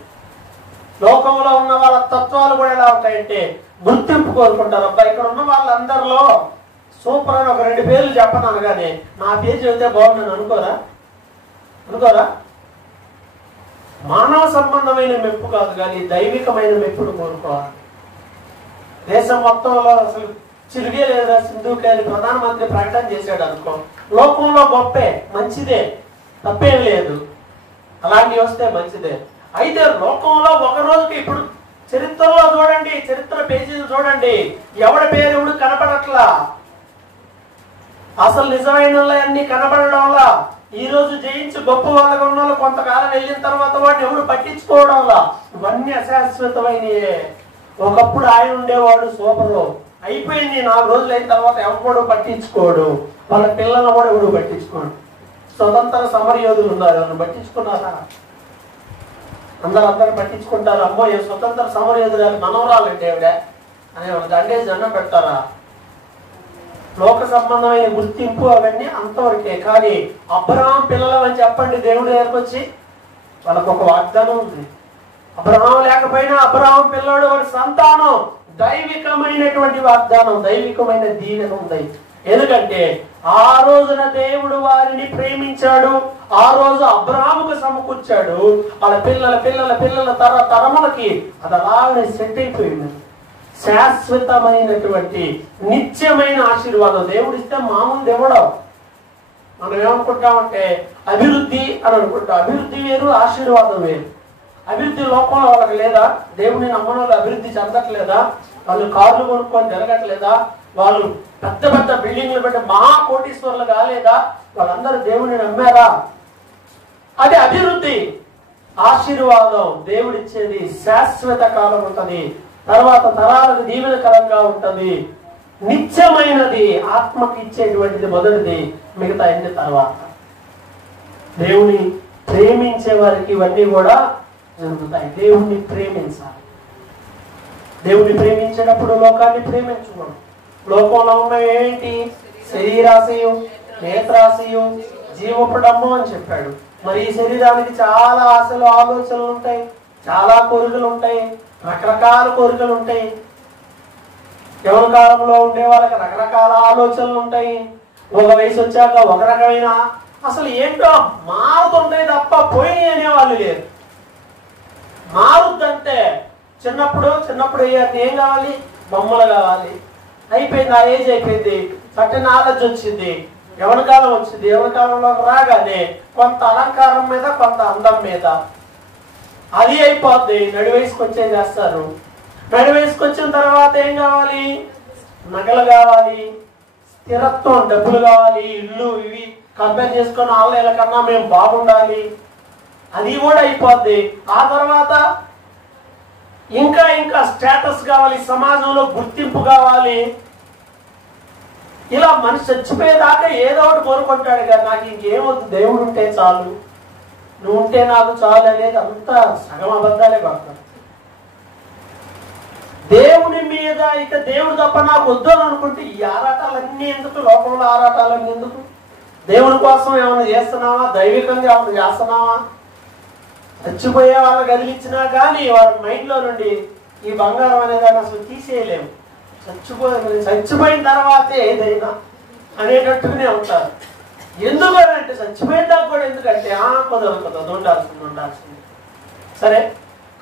లోకంలో ఉన్న వాళ్ళ తత్వాలు కూడా ఎలా ఉంటాయంటే గుర్తింపు కోరుకుంటారు. అబ్బాయి ఇక్కడ ఉన్న వాళ్ళందరిలో సూపర్ అని ఒక 2 పేర్లు చెప్పను అనగానే నా పేరు చెబితే బాగుందని అనుకోరా? మానవ సంబంధమైన మెప్పు కాదు కానీ దైవికమైన మెప్పును కోరుకోవాలి. దేశం మొత్తంలో అసలు చిరుగే లేదా సింధుకే అని ప్రధానమంత్రి ప్రకటన చేశాడు అనుకో, లోకంలో గొప్పే, మంచిదే, తప్పేం లేదు, అలాంటివి వస్తే మంచిదే. అయితే లోకంలో ఒక రోజుకి ఇప్పుడు చరిత్రలో చూడండి, చరిత్ర పేజీలు చూడండి, ఎవడి పేరు ఎవడు కనపడట్లా. అసలు నిజమైన అన్ని కనపడడం వల్ల ఈ రోజు జయించి గొప్ప వాళ్ళగా ఉన్న వాళ్ళు కొంతకాలం వెళ్ళిన తర్వాత వాడిని ఎవడు పట్టించుకోవడం వల్ల ఇవన్నీ అశాశ్వతమైనయే. ఒకప్పుడు ఆయన ఉండేవాడు సూపర్లో, అయిపోయింది 4 రోజులు అయిన తర్వాత ఎవడు పట్టించుకోడు, వాళ్ళ పిల్లలను కూడా ఎవడు పట్టించుకోడు. స్వతంత్ర సమరయోధులు ఉన్నారు, ఎవరు పట్టించుకున్నారా? అందరూ పట్టించుకుంటారు. అమ్మో ఏ స్వతంత్ర సమరయోధురాలు మనవరాలంటే ఆవిడ అని దండేసి దండం పెడతారా? లోక సంబంధమైన గుర్తింపు అవన్నీ అంతవరకే. కానీ అబ్రహాం పిల్లలు అని చెప్పండి దేవుడి దగ్గరకు వచ్చి, వాళ్ళకు ఒక వాగ్దానం ఉంది. అబ్రహాం లేకపోయినా అబ్రహాం పిల్లడు వాడి సంతానం, దైవికమైనటువంటి వాగ్దానం, దైవికమైన దీవెన ఉంది. ఎందుకంటే ఆ రోజున దేవుడు వారిని ప్రేమించాడు, ఆ రోజు అబ్రహాముకు సమకూర్చాడు. వాళ్ళ పిల్లల పిల్లల పిల్లల తరములకి అది అలాగే సెట్ అయిపోయింది. శాశ్వతమైనటువంటి నిత్యమైన ఆశీర్వాదం దేవుడు ఇస్తే మామూలు దేవుడవు. మనం ఏమనుకుంటామంటే అభివృద్ధి అని అనుకుంటాం. అభివృద్ధి వేరు, ఆశీర్వాదం వేరు. అభివృద్ధి లోకంలో వాళ్ళకి లేదా? దేవుడిని నమ్మని వాళ్ళు అభివృద్ధి చెందట్లేదా? వాళ్ళు కార్లు కొనుక్కొని జరగట్లేదా? వాళ్ళు పెద్ద పెద్ద బిల్డింగ్లు పెట్టి మహా కోటీశ్వర్లు కాలేదా? వాళ్ళందరూ దేవుడిని నమ్మారా? అది అభివృద్ధి. ఆశీర్వాదం దేవుడిచ్చేది శాశ్వత కాలం ఉంటుంది, తర్వాత తరాలకు దీవెనకరంగా ఉంటుంది, నిత్యమైనది, ఆత్మకి ఇచ్చేటువంటిది మొదటిది, మిగతా అన్ని తర్వాత. దేవుని ప్రేమించే వారికి ఇవన్నీ కూడా జరుగుతాయి. దేవుణ్ణి ప్రేమించాలి. దేవుణ్ణి ప్రేమించేటప్పుడు లోకాన్ని ప్రేమించుకోవడం. లోకంలో ఉన్న ఏంటి? శరీరాశయం, నేత్రాశయం, జీవపడము అని చెప్పాడు. మరి ఈ శరీరానికి చాలా ఆశలు, ఆలోచనలు ఉంటాయి, చాలా కోరికలు ఉంటాయి, రకరకాల కోరికలు ఉంటాయి. యవ్వన కాలంలో ఉండే వాళ్ళకి రకరకాల ఆలోచనలు ఉంటాయి. ఒక వయసు వచ్చాక ఒక రకమైన, అసలు ఏంటో మారుతుంటాయి తప్ప పోయి అనేవాళ్ళు లేరు. మారుద్దంటే చిన్నప్పుడు ఏం కావాలి? బొమ్మలు కావాలి. అయిపోయింది, ఆ ఏజ్ అయిపోయింది, సర్టెన్ నాలెడ్జ్ వచ్చింది, యవ్వన కాలం వచ్చింది. యవ్వన కాలంలోకి రాగానే కొంత అలంకారం మీద, కొంత అందం మీద అది అయిపోద్ది. నడి వయసుకు వచ్చే చేస్తారు. నడి వయసుకు వచ్చిన తర్వాత ఏం కావాలి? నగలు కావాలి, స్థిరత్వం, డబ్బులు కావాలి, ఇల్లు, ఇవి కంపేర్ చేసుకొని వాళ్ళ కన్నా మేము బాగుండాలి, అది కూడా అయిపోద్ది. ఆ తర్వాత ఇంకా స్టేటస్ కావాలి, సమాజంలో గుర్తింపు కావాలి. ఇలా మనిషి చచ్చిపోయేదాకా ఏదో ఒకటి కోరుకుంటాడు కదా, నాకు ఇంకేమవుతుంది, దేవుడు ఉంటే చాలు, నువ్వు ఉంటే నాకు చాలు అనేది అంతా సగం అబద్ధాలే పడతాడు. దేవుని మీద ఇక దేవుడు తప్ప నాకు వద్దని అనుకుంటే ఈ ఆరాటాలన్నీ ఎందుకు? లోకంలో ఆరాటాలన్నీ ఎందుకు? దేవుని కోసం ఏమైనా చేస్తున్నావా? దైవికంగా ఏమైనా చేస్తున్నావా? చచ్చిపోయే వాళ్ళు కదిలించినా కానీ వారి మైండ్లో నుండి ఈ బంగారం అనేదాన్ని అసలు తీసేయలేము. చచ్చిపోయిన తర్వాతే ఏదైనా అనేటట్టుగానే ఉంటారు. ఎందుకు అంటే చచ్చిపోయిన దాకా కూడా ఎందుకంటే కుదరదు, ఉండాల్సింది. సరే,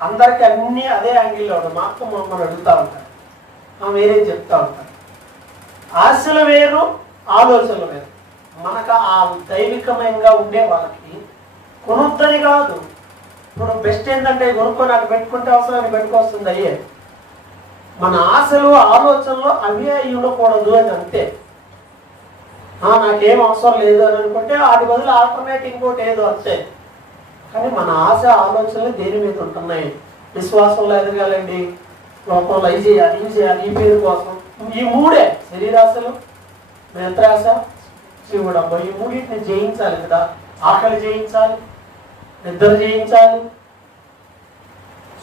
అందరికి అన్ని అదే యాంగిల్లో ఉంటారు. మా అక్క మమ్మల్ని అడుగుతూ ఉంటారు, వేరే చెప్తా ఉంటారు. ఆశలు వేరు, ఆలోచనలు వేరు. మనకు ఆ దైవికమంగా ఉండే వాళ్ళకి కొనుద్దని కాదు. ఇప్పుడు బెస్ట్ ఏంటంటే కొనుక్కొని అక్కడ పెట్టుకుంటే అవసరాన్ని పెట్టుకొస్తుంది. అయ్యే మన ఆశలు, ఆలోచనలు అవే అయ్యి ఉండకూడదు అని అంతే. నాకేం అవసరం లేదు అని అనుకుంటే వాటి బదులు ఆల్టర్నేట్ ఇంకోటి ఏదో అంతే. కానీ మన ఆశ, ఆలోచనలు దేని మీద ఉంటున్నాయి? విశ్వాసంలో ఎదగాలండి, లోకంలో అవి చేయాలి, ఇవి చేయాలి, ఈ పేరు కోసం. ఈ మూడే, శరీరాశలు, నేత్రాశ, శివుడమ్మ, ఈ మూడింటిని జయించాలి కదా. ఆకలి జయించాలి, నిద్ర జయించాలి.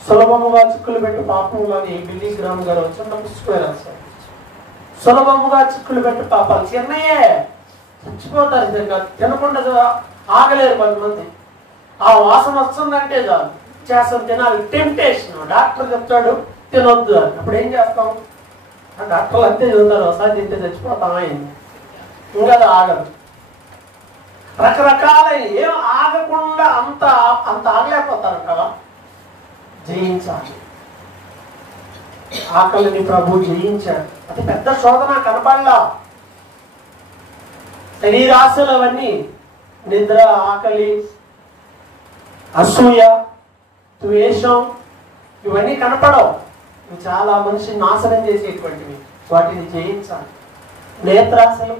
సులభముగా చిక్కులు పెట్టి పాపంలోని బిల్లీ గ్రామ్ గారు వచ్చిన పుస్తకం రాశారు. సులభముగా చిక్కులు పెట్టి పాపాలు చిన్నయే, చచ్చిపోతారు. నిజంగా తినకుండా ఆగలేరు కొంతమంది. ఆ వాసన వస్తుందంటే చాలు చేస్తాం, తినాలి. టెంప్టేషన్, డాక్టర్ చెప్తాడు తినొద్దు అని. అప్పుడు ఏం చేస్తాం? ఆ డాక్టర్లు అంతే చదువుతారు, ఒకసారి తింటే చచ్చిపోతామైంది, ఇంకా అది ఆగదు. రకరకాల ఏం ఆగకుండా అంత ఆగలేకపోతారంటావా? జయించాలి. ఆకలిని ప్రభు జయించాడు. అది పెద్ద శోధన కనపడలా. శరీరాశలు అవన్నీ, నిద్ర, ఆకలి, అసూయ, ద్వేషం, ఇవన్నీ కనపడవు. ఇవి చాలా మనిషిని నాశనం చేసేటువంటివి. వాటిని జయించాలి. నేత్రాశలు,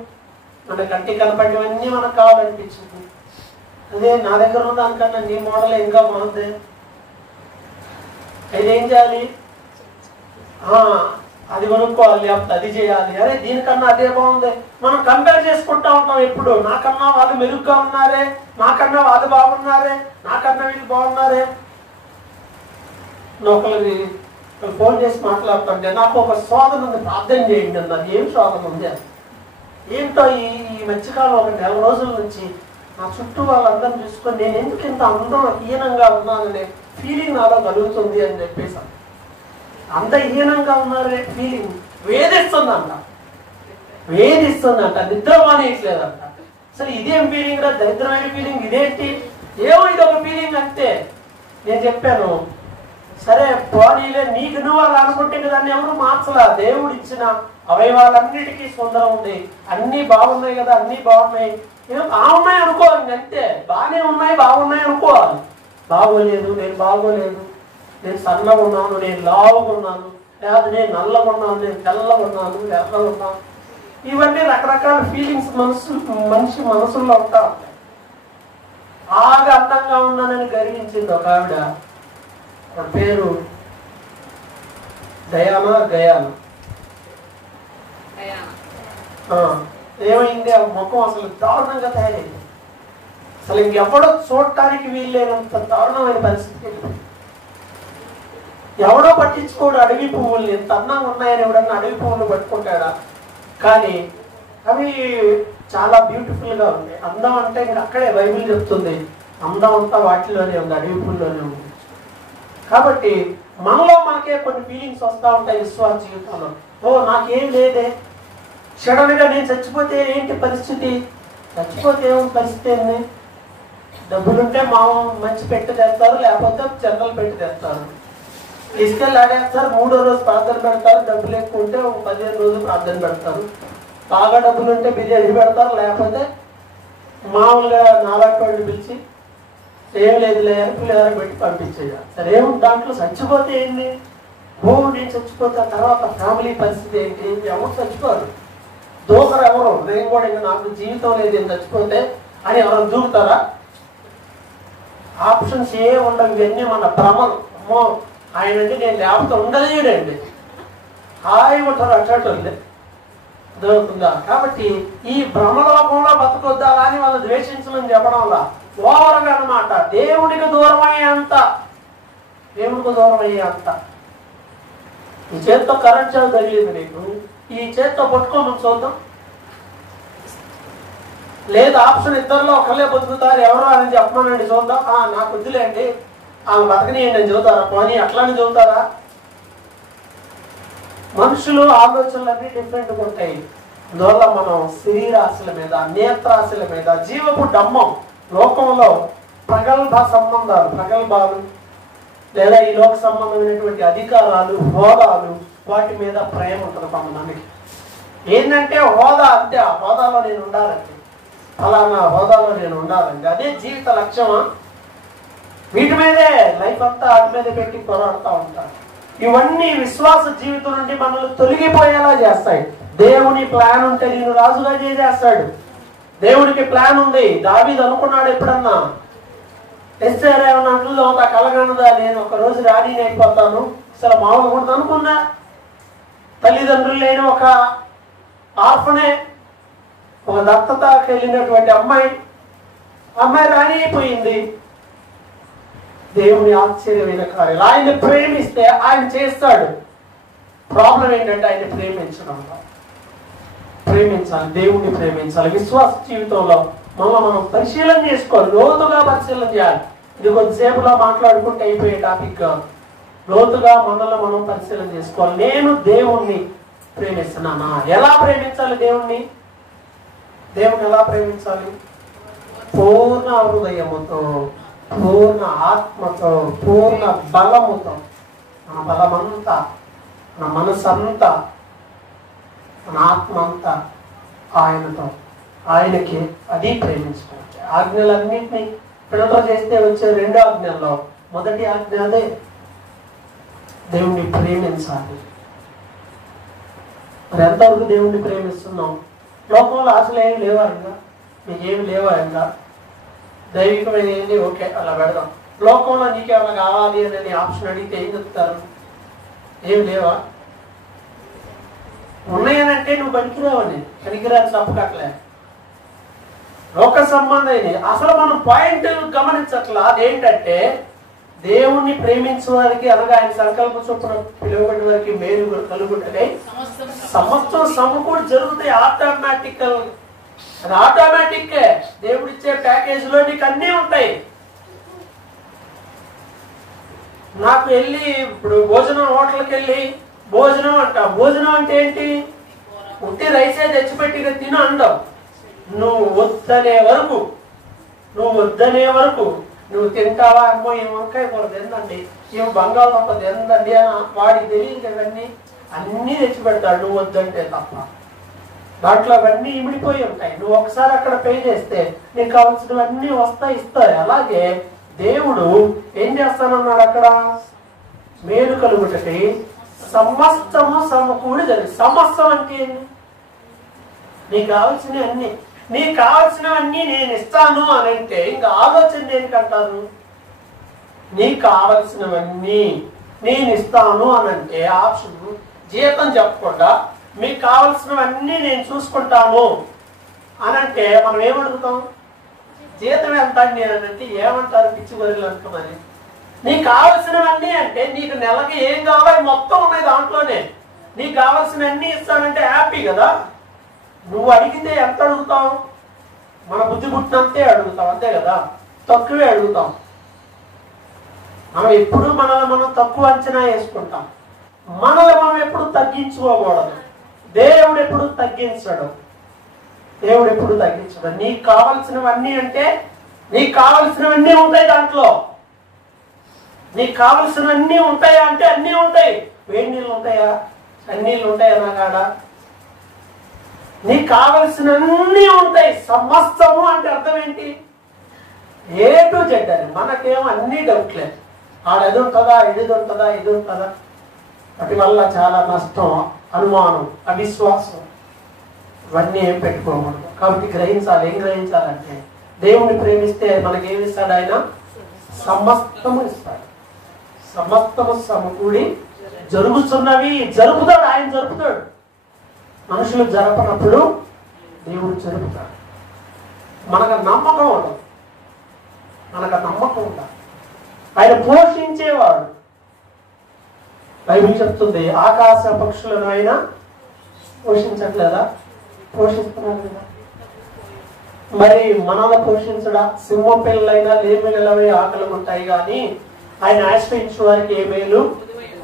మన కంటి కనపడినవన్నీ మనకు కావాలనిపించింది. అదే నా దగ్గర ఉన్న దానికన్నా నీ మోడల్ ఇంకా బాగుంది, అయితే ఏం చేయాలి? అది కొనుక్కోవాలి, అది చేయాలి. అరే దీనికన్నా అదే బాగుంది. మనం కంపేర్ చేసుకుంటా ఉంటాం ఎప్పుడు. నాకన్నా వాళ్ళు మెరుగ్గా ఉన్నారే, నాకన్నా వాళ్ళు బాగున్నారే, నాకన్నా వీళ్ళు బాగున్నారే. ఒకరికి ఫోన్ చేసి మాట్లాడుతుంటే నాకు ఒక శోధన ఉంది, ప్రార్థన చేయండి అన్నారు. ఏం శోధన ఉంది అది? ఏంటో ఈ మధ్యకాలం ఒక 4 రోజుల నుంచి నా చుట్టూ వాళ్ళందరిని చూసుకొని నేను ఎందుకు ఇంత హీనంగా ఉన్నాననే ఫీలింగ్ నాలో కలుగుతుంది అని చెప్పేసి, అంత హీనంగా ఉన్నారనే ఫీలింగ్ వేధిస్తుందంట, నిద్ర మానేయట్లేదంట. అసలు ఇదేం ఫీలింగ్ రా, దరిద్రమైన ఫీలింగ్ ఇదేంటి, ఏమో ఇది ఒక ఫీలింగ్ అంతే. నేను చెప్పాను, సరే పోనీలే, నీకు నువ్వు అలా అనుకుంటే దాన్ని ఎవరు మార్చలా. దేవుడు ఇచ్చిన అవయవాలన్నిటికీ సుందరం ఉంది, అన్ని బాగున్నాయి కదా, అన్ని బాగున్నాయి, బాగున్నాయి అనుకోవాలి అంతే. బాగానే ఉన్నాయి, బాగున్నాయి అనుకోవాలి. బాగోలేదు, నేను బాగోలేదు, నేను సన్నగా ఉన్నాను, నేను లావుగా ఉన్నాను, లేదా నేను నల్లగా ఉన్నాను, నేను తెల్లగా ఉన్నాను, ఎర్రగా ఉన్నాను, ఇవన్నీ రకరకాల ఫీలింగ్స్ మనిషి మనసుల్లో ఉంటా ఉంటాయి. బాగా అందంగా ఉన్నానని గర్వించింది ఒక ఆవిడ, పేరు గయానా. ఏమైంది, ఆ ముఖం అసలు దారుణంగా తయారైంది. అసలు ఇంకెవడో చూడటానికి వీల్లేనంత దారుణమైన పరిస్థితి. ఎవడో పట్టించుకోడు అడవి పువ్వుల్ని. ఎంత అందంగా ఉన్నాయని ఎవడన్నా అడవి పువ్వులు పట్టుకుంటాడా? కానీ అవి చాలా బ్యూటిఫుల్ గా ఉంటాయి. అందం అంటే ఇంకా అక్కడే బైబిల్ చెప్తుంది, అందం అంతా వాటిలోనే ఉంది, అడవి పువ్వుల్లోనే ఉంది. కాబట్టి మనలో మనకే కొన్ని ఫీలింగ్స్ వస్తూ ఉంటాయి విశ్వాస జీవితంలో. ఓ నాకేం లేదే, సడన్ గా నేను చచ్చిపోతే ఏంటి పరిస్థితి, చచ్చిపోతే ఏం పరిస్థితి ఏంది, డబ్బులుంటే మంచి పెట్టి తెస్తారు, లేకపోతే జనరల్ పెట్టి తెస్తారు, తీసుకెళ్ళి ఆడేస్తారు, 3వ రోజు ప్రార్థన పెడతారు, డబ్బులు ఎక్కువ ఉంటే ఒక 15 రోజులు ప్రార్థన పెడతారు, బాగా డబ్బులు ఉంటే బిర్యానీ పెడతారు, లేకపోతే మామూలుగా నాలాంటి పిలిచి ఏం లేదు లేరా పెట్టి పంపించేయాలి. సరే ఏముంది దాంట్లో, చచ్చిపోతే ఏంటి, నేను చచ్చిపోతే తర్వాత ఫ్యామిలీ పరిస్థితి ఏంటి, ఎవరు చచ్చిపోరు, దూకరు ఎవరు. నేను కూడా ఇంకా నాకు జీవితం లేదు నేను చచ్చిపోతే అని ఎవరు దూకుతారా? ఆప్షన్స్ ఏ ఉండవు, ఇవన్నీ మన భ్రమలు. అమ్మో ఆయన అంటే నేను లేకపోతే ఉండలేడండి, హాయి ఉంటారు అట్టండి, దొరుకుతుందా? కాబట్టి ఈ భ్రమలోకంలో బతకొద్దా అని వాళ్ళు ద్వేషించమని చెప్పడంలా ఓవర్గా అనమాట. దేవుడికి దూరం అయ్యేంత, దేవుడికి దూరం అయ్యేంత. ఈ చేత్తో కరెంట్ చాలు తగిలింది నీకు, ఈ చేత్తో పట్టుకోమని చూద్దాం. లేదు ఆప్షన్ ఇద్దరిలో ఒకళ్ళే బతుకుతారు, ఎవరో అని చెప్పమనండి చూద్దాం. నాకు వద్దులేండి, ఆమె బతకనియండి అని చెబుతారా? పోనీ అట్లానే చెబుతారా? మనుషులు ఆలోచనలన్నీ డిఫరెంట్గా ఉంటాయి. అందువల్ల మనం శరీరాశల మీద, నేత్రాశల మీద, జీవపు డమ్మం, లోకంలో ప్రగల్భ సంబంధాలు, ప్రగల్భాలు లేదా ఈ లోక సంబంధమైనటువంటి అధికారాలు, హోదాలు, వాటి మీద ప్రేమ ఉంటుంది కొంతమందికి. ఏంటంటే హోదా అంతే, ఆ హోదాలో నేను ఉండాలంటే, ఫలానా హోదాలో నేను ఉండాలంటే అదే జీవిత లక్ష్యమా? వీటి మీదే లైఫ్ అంతా వాటి మీద పెట్టి పోరాడుతూ ఉంటారు. ఇవన్నీ విశ్వాస జీవితం నుండి మనల్ని తొలగిపోయేలా చేస్తాయి. దేవుని ప్లాన్ ఉంటే నేను రాజుగా చేసేస్తాడు. దేవుడికి ప్లాన్ ఉంది. దావీదు అనుకున్నాడు ఎప్పుడన్నా, ఎస్ఆర్ ఏమన్నా ఒక కలగనదా, నేను ఒక రోజు రాణిని అయిపోతాను, అసలు మామూలుగా ఉంటుంది అనుకున్నా. తల్లిదండ్రులు లేని ఒక ఆర్ఫనే, ఒక దత్తతకి వెళ్ళినటువంటి అమ్మాయి రాణి అయిపోయింది. దేవుని ఆశ్చర్యమైన కార్యాలు. ఆయన్ని ప్రేమిస్తే ఆయన చేస్తాడు. ప్రాబ్లం ఏంటంటే ఆయన ప్రేమించడంలో. ప్రేమించాలి, దేవుణ్ణి ప్రేమించాలి. విశ్వాస జీవితంలో మనం పరిశీలన చేసుకోవాలి, లోతుగా పరిశీలన చేయాలి. ఇది కొద్దిసేపులో మాట్లాడుకుంటే అయిపోయే టాపిక్ కాదు. లోతుగా మనల్ని మనం పరిశీలన చేసుకోవాలి. నేను దేవుణ్ణి ప్రేమిస్తున్నానా? ఎలా ప్రేమించాలి దేవుణ్ణి? దేవుణ్ణి ఎలా ప్రేమించాలి? పూర్ణ హృదయముతో, పూర్ణ ఆత్మతో, పూర్ణ బలముతో, మన బలమంతా, మన మనసంతా, మన ఆత్మ అంతా ఆయనతో, ఆయనకి అది ప్రేమించుకోవచ్చు. ఆజ్ఞలన్నింటినీ ఫిల్టర్ చేస్తే వచ్చే 2వ ఆజ్ఞల్లో మొదటి ఆజ్ఞ అదే, దేవుణ్ణి ప్రేమించాలి. మరి ఎంతవరకు దేవుణ్ణి ప్రేమిస్తున్నాం? లోకంలో ఆశలు ఏమి లేవా? ఇంకా నీకేమి లేవా? ఇంకా దైవికమైన ఏంది, ఓకే అలా పెడదాం. లోకంలో నీకేమైనా కావాలి అని ఆప్షన్ అడిగితే ఏం చెప్తారు? ఏమి లేవా? ఉన్నాయనంటే నువ్వు పనికిరావని, పనికిరాని తప్పకట్లే. లోక సంబంధమైనది అసలు మనం పాయింట్ గమనించట్లా. అదేంటంటే దేవుణ్ణి ప్రేమించే వారికి అనగా ఆయన సంకల్ప చొప్పున పిలువబడిన వారికి మేలు కలుగుటకై సమస్తం సమకూడి జరుగుతాయి. ఆటోమేటికల్, అది ఆటోమేటిక్. దేవుడిచ్చే ప్యాకేజ్ లో నీకు అన్నీ ఉంటాయి. నాకు వెళ్ళి ఇప్పుడు భోజనం హోటల్కి వెళ్ళి భోజనం అంట, భోజనం అంటే ఏంటి? ఉట్టి రైసే తెచ్చిపెట్టి తిను అంటావు. నువ్వు వద్దనే వరకు నువ్వు తింటావా? అమ్మో ఈ వంకాయ కూర తిందండి, ఏం బంగాళదుంప తిందండి అని వాడికి తెలియదు కదండి. అన్నీ తెచ్చిపెడతాడు నువ్వు వద్దంటే తప్ప. దాంట్లో అవన్నీ ఇమిడిపోయి ఉంటాయి. నువ్వు ఒకసారి అక్కడ పే చేస్తే నీకు కావాల్సినవన్నీ వస్తాయి, ఇస్తాయి. అలాగే దేవుడు ఏం చేస్తానన్నాడు అక్కడ? మేలు కలుగుటకి సమస్తము సమకూడి జరిగింది. సమస్తం అంటే నీకు కావాల్సినవన్నీ నేను ఇస్తాను అని అంటే ఇంకా ఆలోచన దేనికంటారు? నీకు కావలసినవన్నీ నేను ఇస్తాను అని అంటే ఆప్షన్ జీతం చెప్పకుండా మీకు కావలసినవన్నీ నేను చూసుకుంటాను అని అంటే మనం ఏమడుగుతాం? జీతం ఎంత అండి అని అంటే ఏమంటారు? పిచ్చి గొర్రెలు అంటున్నది. నీకు కావలసినవన్నీ అంటే నీకు నెలకి ఏం కావాలి మొత్తం ఉన్నాయి దాంట్లోనే. నీకు కావలసినవన్నీ ఇస్తానంటే హ్యాపీ కదా. నువ్వు అడిగితే ఎంత అడుగుతావు? మన బుద్ధి పుట్టినంతే అడుగుతాం, అంతే కదా. తక్కువే అడుగుతాం. మనం ఎప్పుడు మనల్ని మనం తక్కువ అంచనా వేసుకుంటాం. మనల్ని మనం ఎప్పుడు తగ్గించుకోకూడదు. దేవుడు ఎప్పుడు తగ్గించడు. నీకు కావలసినవన్నీ అంటే నీకు కావలసినవన్నీ ఉంటాయి దాంట్లో. నీకు కావలసినవన్నీ ఉంటాయా అంటే అన్నీ ఉంటాయి. వేడి నీళ్ళు ఉంటాయా? అన్నీళ్ళు ఉంటాయా నా కాడ? నీకు కావలసినవన్నీ ఉంటాయి. సమస్తము అంటే అర్థం ఏంటి? ఏ టు జెడ్ అని. మనకేమో అన్ని డౌట్లేదు. ఆడది ఉంటుందా, ఇది ఉంటుందా. వాటి వల్ల చాలా నష్టం, అనుమానం, అవిశ్వాసం, ఇవన్నీ ఏం పెట్టుకోకూడదు. కాబట్టి గ్రహించాలి. ఏం గ్రహించాలంటే దేవుణ్ణి ప్రేమిస్తే మనకేమి ఇస్తాడు? ఆయన సమస్తము ఇస్తాడు. సమస్తము సమకూడి జరుగుతున్నవి జరుపుతాడు. ఆయన జరుపుతాడు. మనుషులు జరపనప్పుడు దేవుడు జరుపుతాడు. మనకు నమ్మకం ఉండదు. ఆయన పోషించేవాడు. బైబిల్ చెప్తుంది ఆకాశ పక్షులను ఆయన పోషించట్లేదా? పోషిస్తున్నాడు కదా. మరి మనల్ని పోషించడా? సింహం పిల్లలైనా లేమిలవి ఆకలి ఉంటాయి కానీ ఆయన ఆశ్రయించిన వారికి ఏ మేలు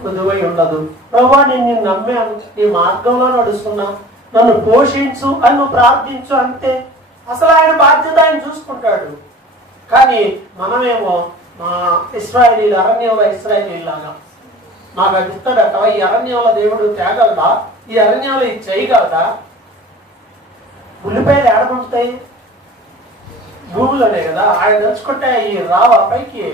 కుదువై ఉండదు. ప్రభా నేను నిన్ను నమ్మాను, నీ మార్గంలో నడుస్తున్నా, నన్ను పోషించు అని నువ్వు ప్రార్థించు అంతే. అసలు ఆయన బాధ్యత ఆయన చూసుకుంటాడు. కానీ మనమేమో మా అరణ్యంలో ఇశ్రాయేలీలాగా మాకు అది ఇస్తాడట, ఈ అరణ్యంలో దేవుడు తేగలదా, ఈ అరణ్యంలో ఇది చేయగలదా? ఉల్లిపాయలు ఏడబుంటాయి? భూమిలోనే కదా. ఆయన తెలుసుకుంటే ఈ రావా పైకి?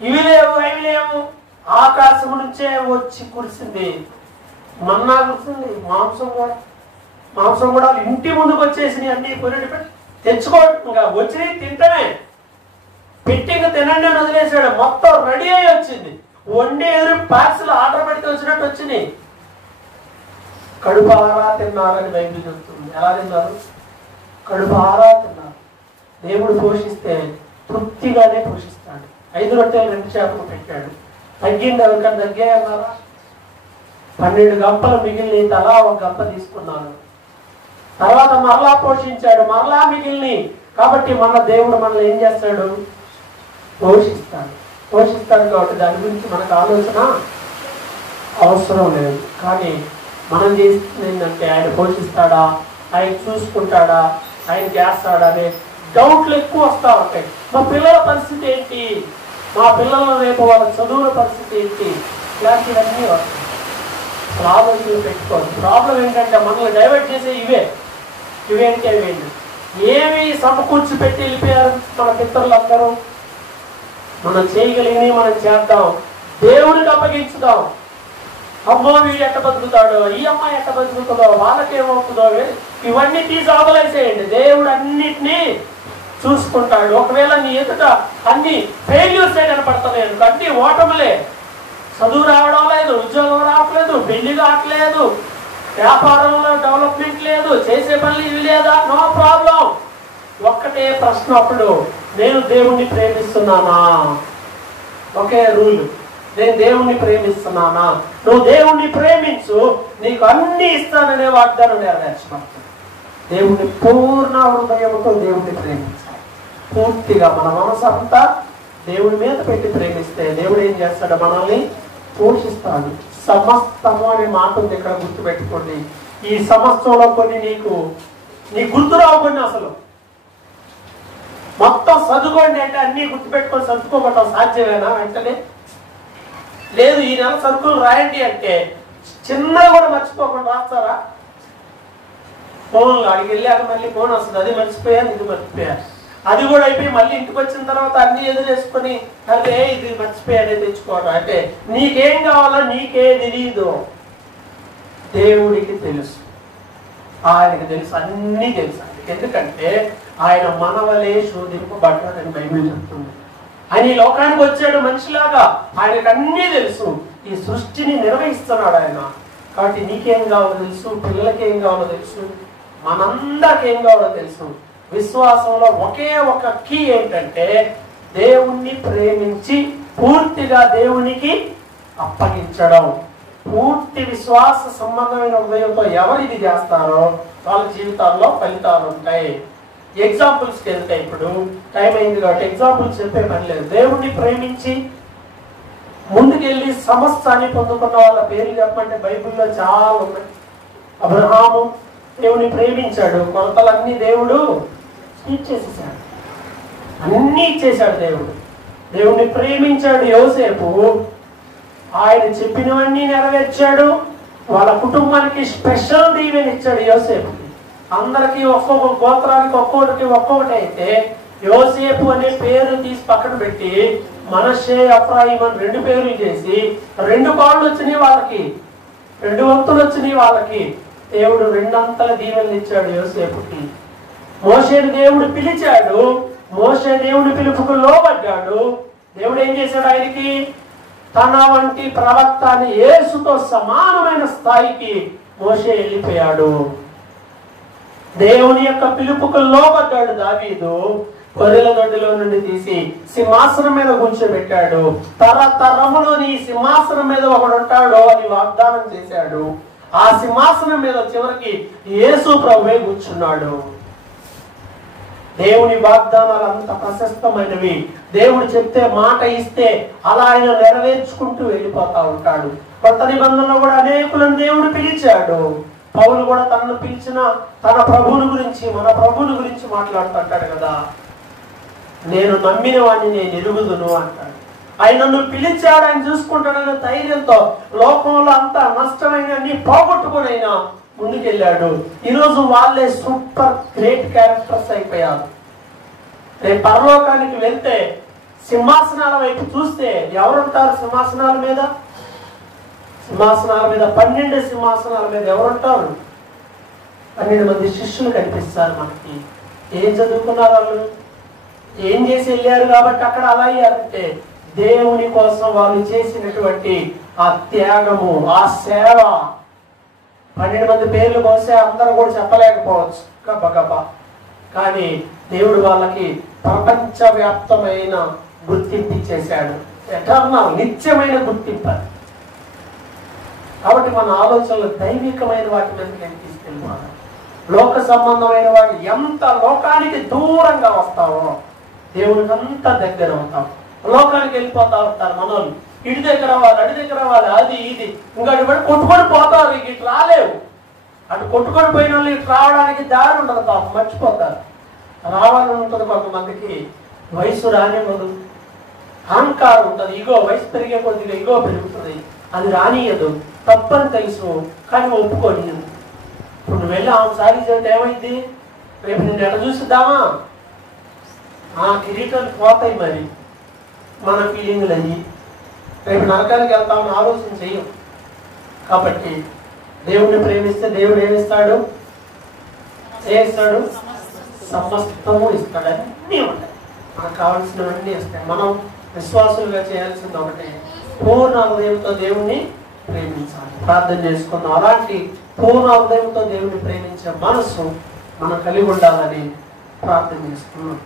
ఇవి లేవు, అవి లేవు. ఆకాశం నుంచే వచ్చి కురిసింది మన్నా, కురిసింది మాంసం కూడా ఇంటి ముందుకు వచ్చేసి అన్ని కొనిటి పెట్టి తెచ్చుకోవడం వచ్చి తింటమే పెట్టి తినండి అని వదిలేసాడు. మొత్తం రెడీ అయి వచ్చింది. వండి ఎదురు పార్సల్ ఆర్డర్ పెడితే వచ్చినట్టు వచ్చింది. కడుపారా తిన్నారని బైబిల్ చెప్తుంది. ఎలా తిన్నారు? కడుపారా తిన్నారు. దేవుడు పోషిస్తే తృప్తిగానే పోషిస్తాడు. 5 రొట్టెలు 2 చేపలు పెట్టాడు. తగ్గింది ఎవరికన్నా తగ్గాయన్నారా? 12 గంపలు మిగిలిన తలా ఒక గంప తీసుకున్నాను. తర్వాత మరలా పోషించాడు, మరలా మిగిలిని. కాబట్టి మన దేవుడు మనల్ని ఏం చేస్తాడు? పోషిస్తాడు కాబట్టి దాని గురించి మనకు ఆలోచన అవసరం లేదు. కానీ మనం చేస్తుంది ఏంటంటే ఆయన పోషిస్తాడా, ఆయన చూసుకుంటాడా, ఆయన చేస్తాడా అనే డౌట్లు ఎక్కువ వస్తూ ఉంటాయి. మా పిల్లల పరిస్థితి ఏంటి, మా పిల్లల రేపు వాళ్ళ చదువుల పరిస్థితి ఏంటి, ఇలాంటివన్నీ వస్తాయి. ఆలోచనలు పెట్టుకోవాలి. ప్రాబ్లం ఏంటంటే మనల్ని డైవర్ట్ చేసే ఇవేంటి అవేంటి ఏమి సమకూర్చి పెట్టి వెళ్ళిపోయారు మన పితరులందరూ. మనం చేయగలిగినవి మనం చేద్దాం, దేవుడికి అప్పగించుదాం. అమ్మో వీడు ఎట్ట బతుకుతాడో, ఈ అమ్మాయి ఎట్ట బతుకుతుందో, వాళ్ళకేమవుతుందో, ఇవన్నీ తీసి ఆపలేసేయండి. దేవుడు అన్నిటినీ చూసుకుంటాడు. ఒకవేళ నీ ఎదుట అన్ని ఫెయిల్యూర్సే కనపడుతున్నాయి, అన్ని ఓటములే. చదువు రావడం లేదు, ఉద్యోగం రావట్లేదు, పెళ్లి కావట్లేదు, వ్యాపారంలో డెవలప్మెంట్ లేదు, చేసే పనులు ఇవి లేదా, నో ప్రాబ్లం. ఒక్కటే ప్రశ్న అప్పుడు, నేను దేవుణ్ణి ప్రేమిస్తున్నానా? ఒకే రూల్, నేను దేవుణ్ణి ప్రేమిస్తున్నానా, నువ్వు దేవుణ్ణి ప్రేమించు, నీకు అన్ని ఇస్తాననే వాగ్దానం నెరవేర్చబడుతుంది. దేవుణ్ణి పూర్ణ హృదయంతో దేవుణ్ణి ప్రేమించాలి. పూర్తిగా మన మనసు అంతా దేవుడి మీద పెట్టి ప్రేమిస్తే దేవుడు ఏం చేస్తాడు? మనల్ని పోషిస్తాడు. సమస్తము అనే మాట ఉంది ఇక్కడ, గుర్తుపెట్టుకోండి. ఈ సమస్తంలో కొన్ని నీ గుర్తు రావు కొన్ని. అసలు మొత్తం చదువుకోండి అంటే అన్ని గుర్తుపెట్టుకొని చదువుకోవటం సాధ్యమేనా? వెంటనే లేదు. ఈ నెల సరుకులు రాయండి అంటే చిన్నగా కూడా మర్చిపోకుండా రాస్తారా? ఫోన్లు అడిగి వెళ్ళాక మళ్ళీ ఫోన్ వస్తుంది, అది మర్చిపోయాను, ఇది మర్చిపోయాను. అది కూడా అయిపోయి మళ్ళీ ఇంటికి వచ్చిన తర్వాత అన్ని ఎదురేసుకొని అదే ఇది మర్చిపోయానే తెచ్చుకోవడం. అంటే నీకేం కావాలో నీకే తెలియదు, దేవుడికి తెలుసు, ఆయనకి తెలుసు, అన్నీ తెలుసు. ఎందుకంటే ఆయన మనవలే శోధింపబడ్డాడని బైబిల్ చెప్తుంది. ఆయన ఈ లోకానికి వచ్చాడు మనిషిలాగా, ఆయనకు అన్నీ తెలుసు. ఈ సృష్టిని నిర్వహిస్తున్నాడు ఆయన. కాబట్టి నీకేం కావాలో తెలుసు, పిల్లలకి ఏం కావాలో తెలుసు, మనందరికి ఏం కావాలో తెలుసు. విశ్వాసంలో ఒకే ఒక కీ ఏంటంటే దేవుణ్ణి ప్రేమించి పూర్తిగా దేవునికి అప్పగించడం. పూర్తి విశ్వాస సంబంధమైన హృదయంతో ఎవరు ఇది చేస్తారో వాళ్ళ జీవితాల్లో ఫలితాలు ఉంటాయి. ఎగ్జాంపుల్స్కి వెళ్తే, ఇప్పుడు టైం అయింది కాబట్టి ఎగ్జాంపుల్స్ చెప్పే పని లేదు. దేవుణ్ణి ప్రేమించి ముందుకెళ్ళి సమస్తాన్ని పొందుకున్న వాళ్ళ పేర్లు చెప్పమంటే బైబిల్లో చాలా ఉన్నాయి. అబ్రహాము దేవుని ప్రేమించాడు, కొలతలన్నీ దేవుడు ఇచ్చేసేసాడు, అన్నీ ఇచ్చేశాడు దేవుడు. దేవుణ్ణి ప్రేమించాడు యోసేపు, ఆయన చెప్పినవన్నీ నెరవేర్చాడు. వాళ్ళ కుటుంబానికి స్పెషల్ దీవెన ఇచ్చాడు యోసేపుకి. అందరికి ఒక్కొక్క గోత్రానికి ఒక్కొక్కటి అయితే యోసేపు అనే పేరు తీసి పక్కన పెట్టి మనషే ఎఫ్రాయిం అని 2 పేర్లు చేసి 2 కాళ్ళు వచ్చినాయి వాళ్ళకి, 2 వంతులు వచ్చినాయి వాళ్ళకి. దేవుడు 2 అంతల దీవెనలు ఇచ్చాడు యోసేపుకి. మోషేను దేవుడు పిలిచాడు, మోషే దేవుడి పిలుపుకు లోబడ్డాడు. దేవుడు ఏం చేశాడు? ఆయనకి తన వంటి ప్రవక్తని యేసుతో సమానమైన స్థాయికి మోషే వెళ్ళిపోయాడు. దేవుని యొక్క పిలుపుకు లోబడ్డాడు దావీదు. గొర్రెల దొడ్డిలో నుండి తీసి సింహాసనం మీద కూర్చోబెట్టాడు. తరతరములోని సింహాసనం మీద ఒకడు ఉంటాడు అని వాగ్దానం చేశాడు. ఆ సింహాసనం మీద చివరికి యేసు ప్రభువే కూర్చున్నాడు. దేవుని వాగ్దానాలు అంత ప్రశస్తమైనవి. దేవుడు చెప్తే మాట ఇస్తే అలా ఆయన నెరవేర్చుకుంటూ వెళ్ళిపోతా ఉంటాడు. కొత్త నిబంధనలో కూడా అనేకులను దేవుడు పిలిచాడు. పౌలు కూడా తనను పిలిచిన తన ప్రభువుని గురించి, మన ప్రభువుని గురించి మాట్లాడుతుంటాడు కదా. నేను నమ్మిన వాడిని నేను ఎరుగుదును అంటాడు. ఆయన నన్ను పిలిచాడు, ఆయన చూసుకుంటాడనే ధైర్యంతో లోకంలో అంతా నష్టమైన అన్ని పోగొట్టుకునైనా ముందుకెళ్ళాడు. ఈరోజు వాళ్ళే సూపర్ గ్రేట్ క్యారెక్టర్స్ అయిపోయారు. రేపు పరలోకానికి వెళ్తే సింహాసనాల వైపు చూస్తే ఎవరుంటారు? సింహాసనాల మీద 12 సింహాసనాల మీద ఎవరుంటారు? 12 మంది శిష్యులు కనిపిస్తారు మనకి. ఏం చదువుకున్నారు వాళ్ళు? ఏం చేసి వెళ్ళారు కాబట్టి అక్కడ అలా అయ్యారంటే దేవుని కోసం వాళ్ళు చేసినటువంటి ఆ త్యాగము, ఆ సేవ. 12 మంది పేర్లు కోసే అందరూ కూడా చెప్పలేకపోవచ్చు గబగబా. కానీ దేవుడు వాళ్ళకి ప్రపంచవ్యాప్తమైన గుర్తింపు ఇచ్చేశాడు. ఎటర్నల్, నిత్యమైన గుర్తింపు. కాబట్టి మన ఆలోచనలు దైవికమైన వాటి మీద తీసుకెళ్ళిపోవాలి. లోక సంబంధమైన వాటి ఎంత లోకానికి దూరంగా వస్తావో దేవుడికి అంత దగ్గర అవుతాం. లోకానికి వెళ్ళిపోతా ఉంటారు మనోళ్ళు. ఇటు దగ్గర అవ్వాలి, అటు దగ్గర అవ్వాలి, అది ఇది ఇంకా అటు పడి కొట్టుకొని పోతారు. ఇటు రాలేవు. అటు కొట్టుకొని పోయిన వాళ్ళు ఇటు రావడానికి దారి ఉండదు, పాపం మర్చిపోతారు. రావాలని ఉంటుంది కొంతమందికి, వయసు రానివ్వదు, అహంకారం ఉంటుంది, ఇగో వయసు పెరిగే కొద్దిగా ఇగో పెరుగుతుంది, అది రానియదు. తప్పని తెలుసు కానీ ఒప్పుకొని. ఇప్పుడు నువ్వు వెళ్ళి ఆమె సారీ చేస్తే ఏమైంది? రేపు నిన్ను ఎట్లా చూసిద్దామా? కిరీటాలు పోతాయి. మరి మన ఫీలింగ్లు అయ్యి రేపు నరకానికి వెళ్తామని ఆలోచన చెయ్యం. కాబట్టి దేవుడిని ప్రేమిస్తే దేవుడు ఏమిస్తాడు? సమస్తము ఇస్తాడు. అన్నీ ఉంటాయి, మనకు కావాల్సినవన్నీ ఇస్తాయి. మనం విశ్వాసులుగా చేయాల్సింది ఒకటే, పూర్ణ హృదయంతో దేవుణ్ణి ప్రేమించాలి. ప్రార్థన చేసుకుందాం. అలాంటి పూర్ణ హృదయంతో దేవుణ్ణి ప్రేమించే మనసు మనం కలిగి ఉండాలని ప్రార్థన చేసుకున్నాం.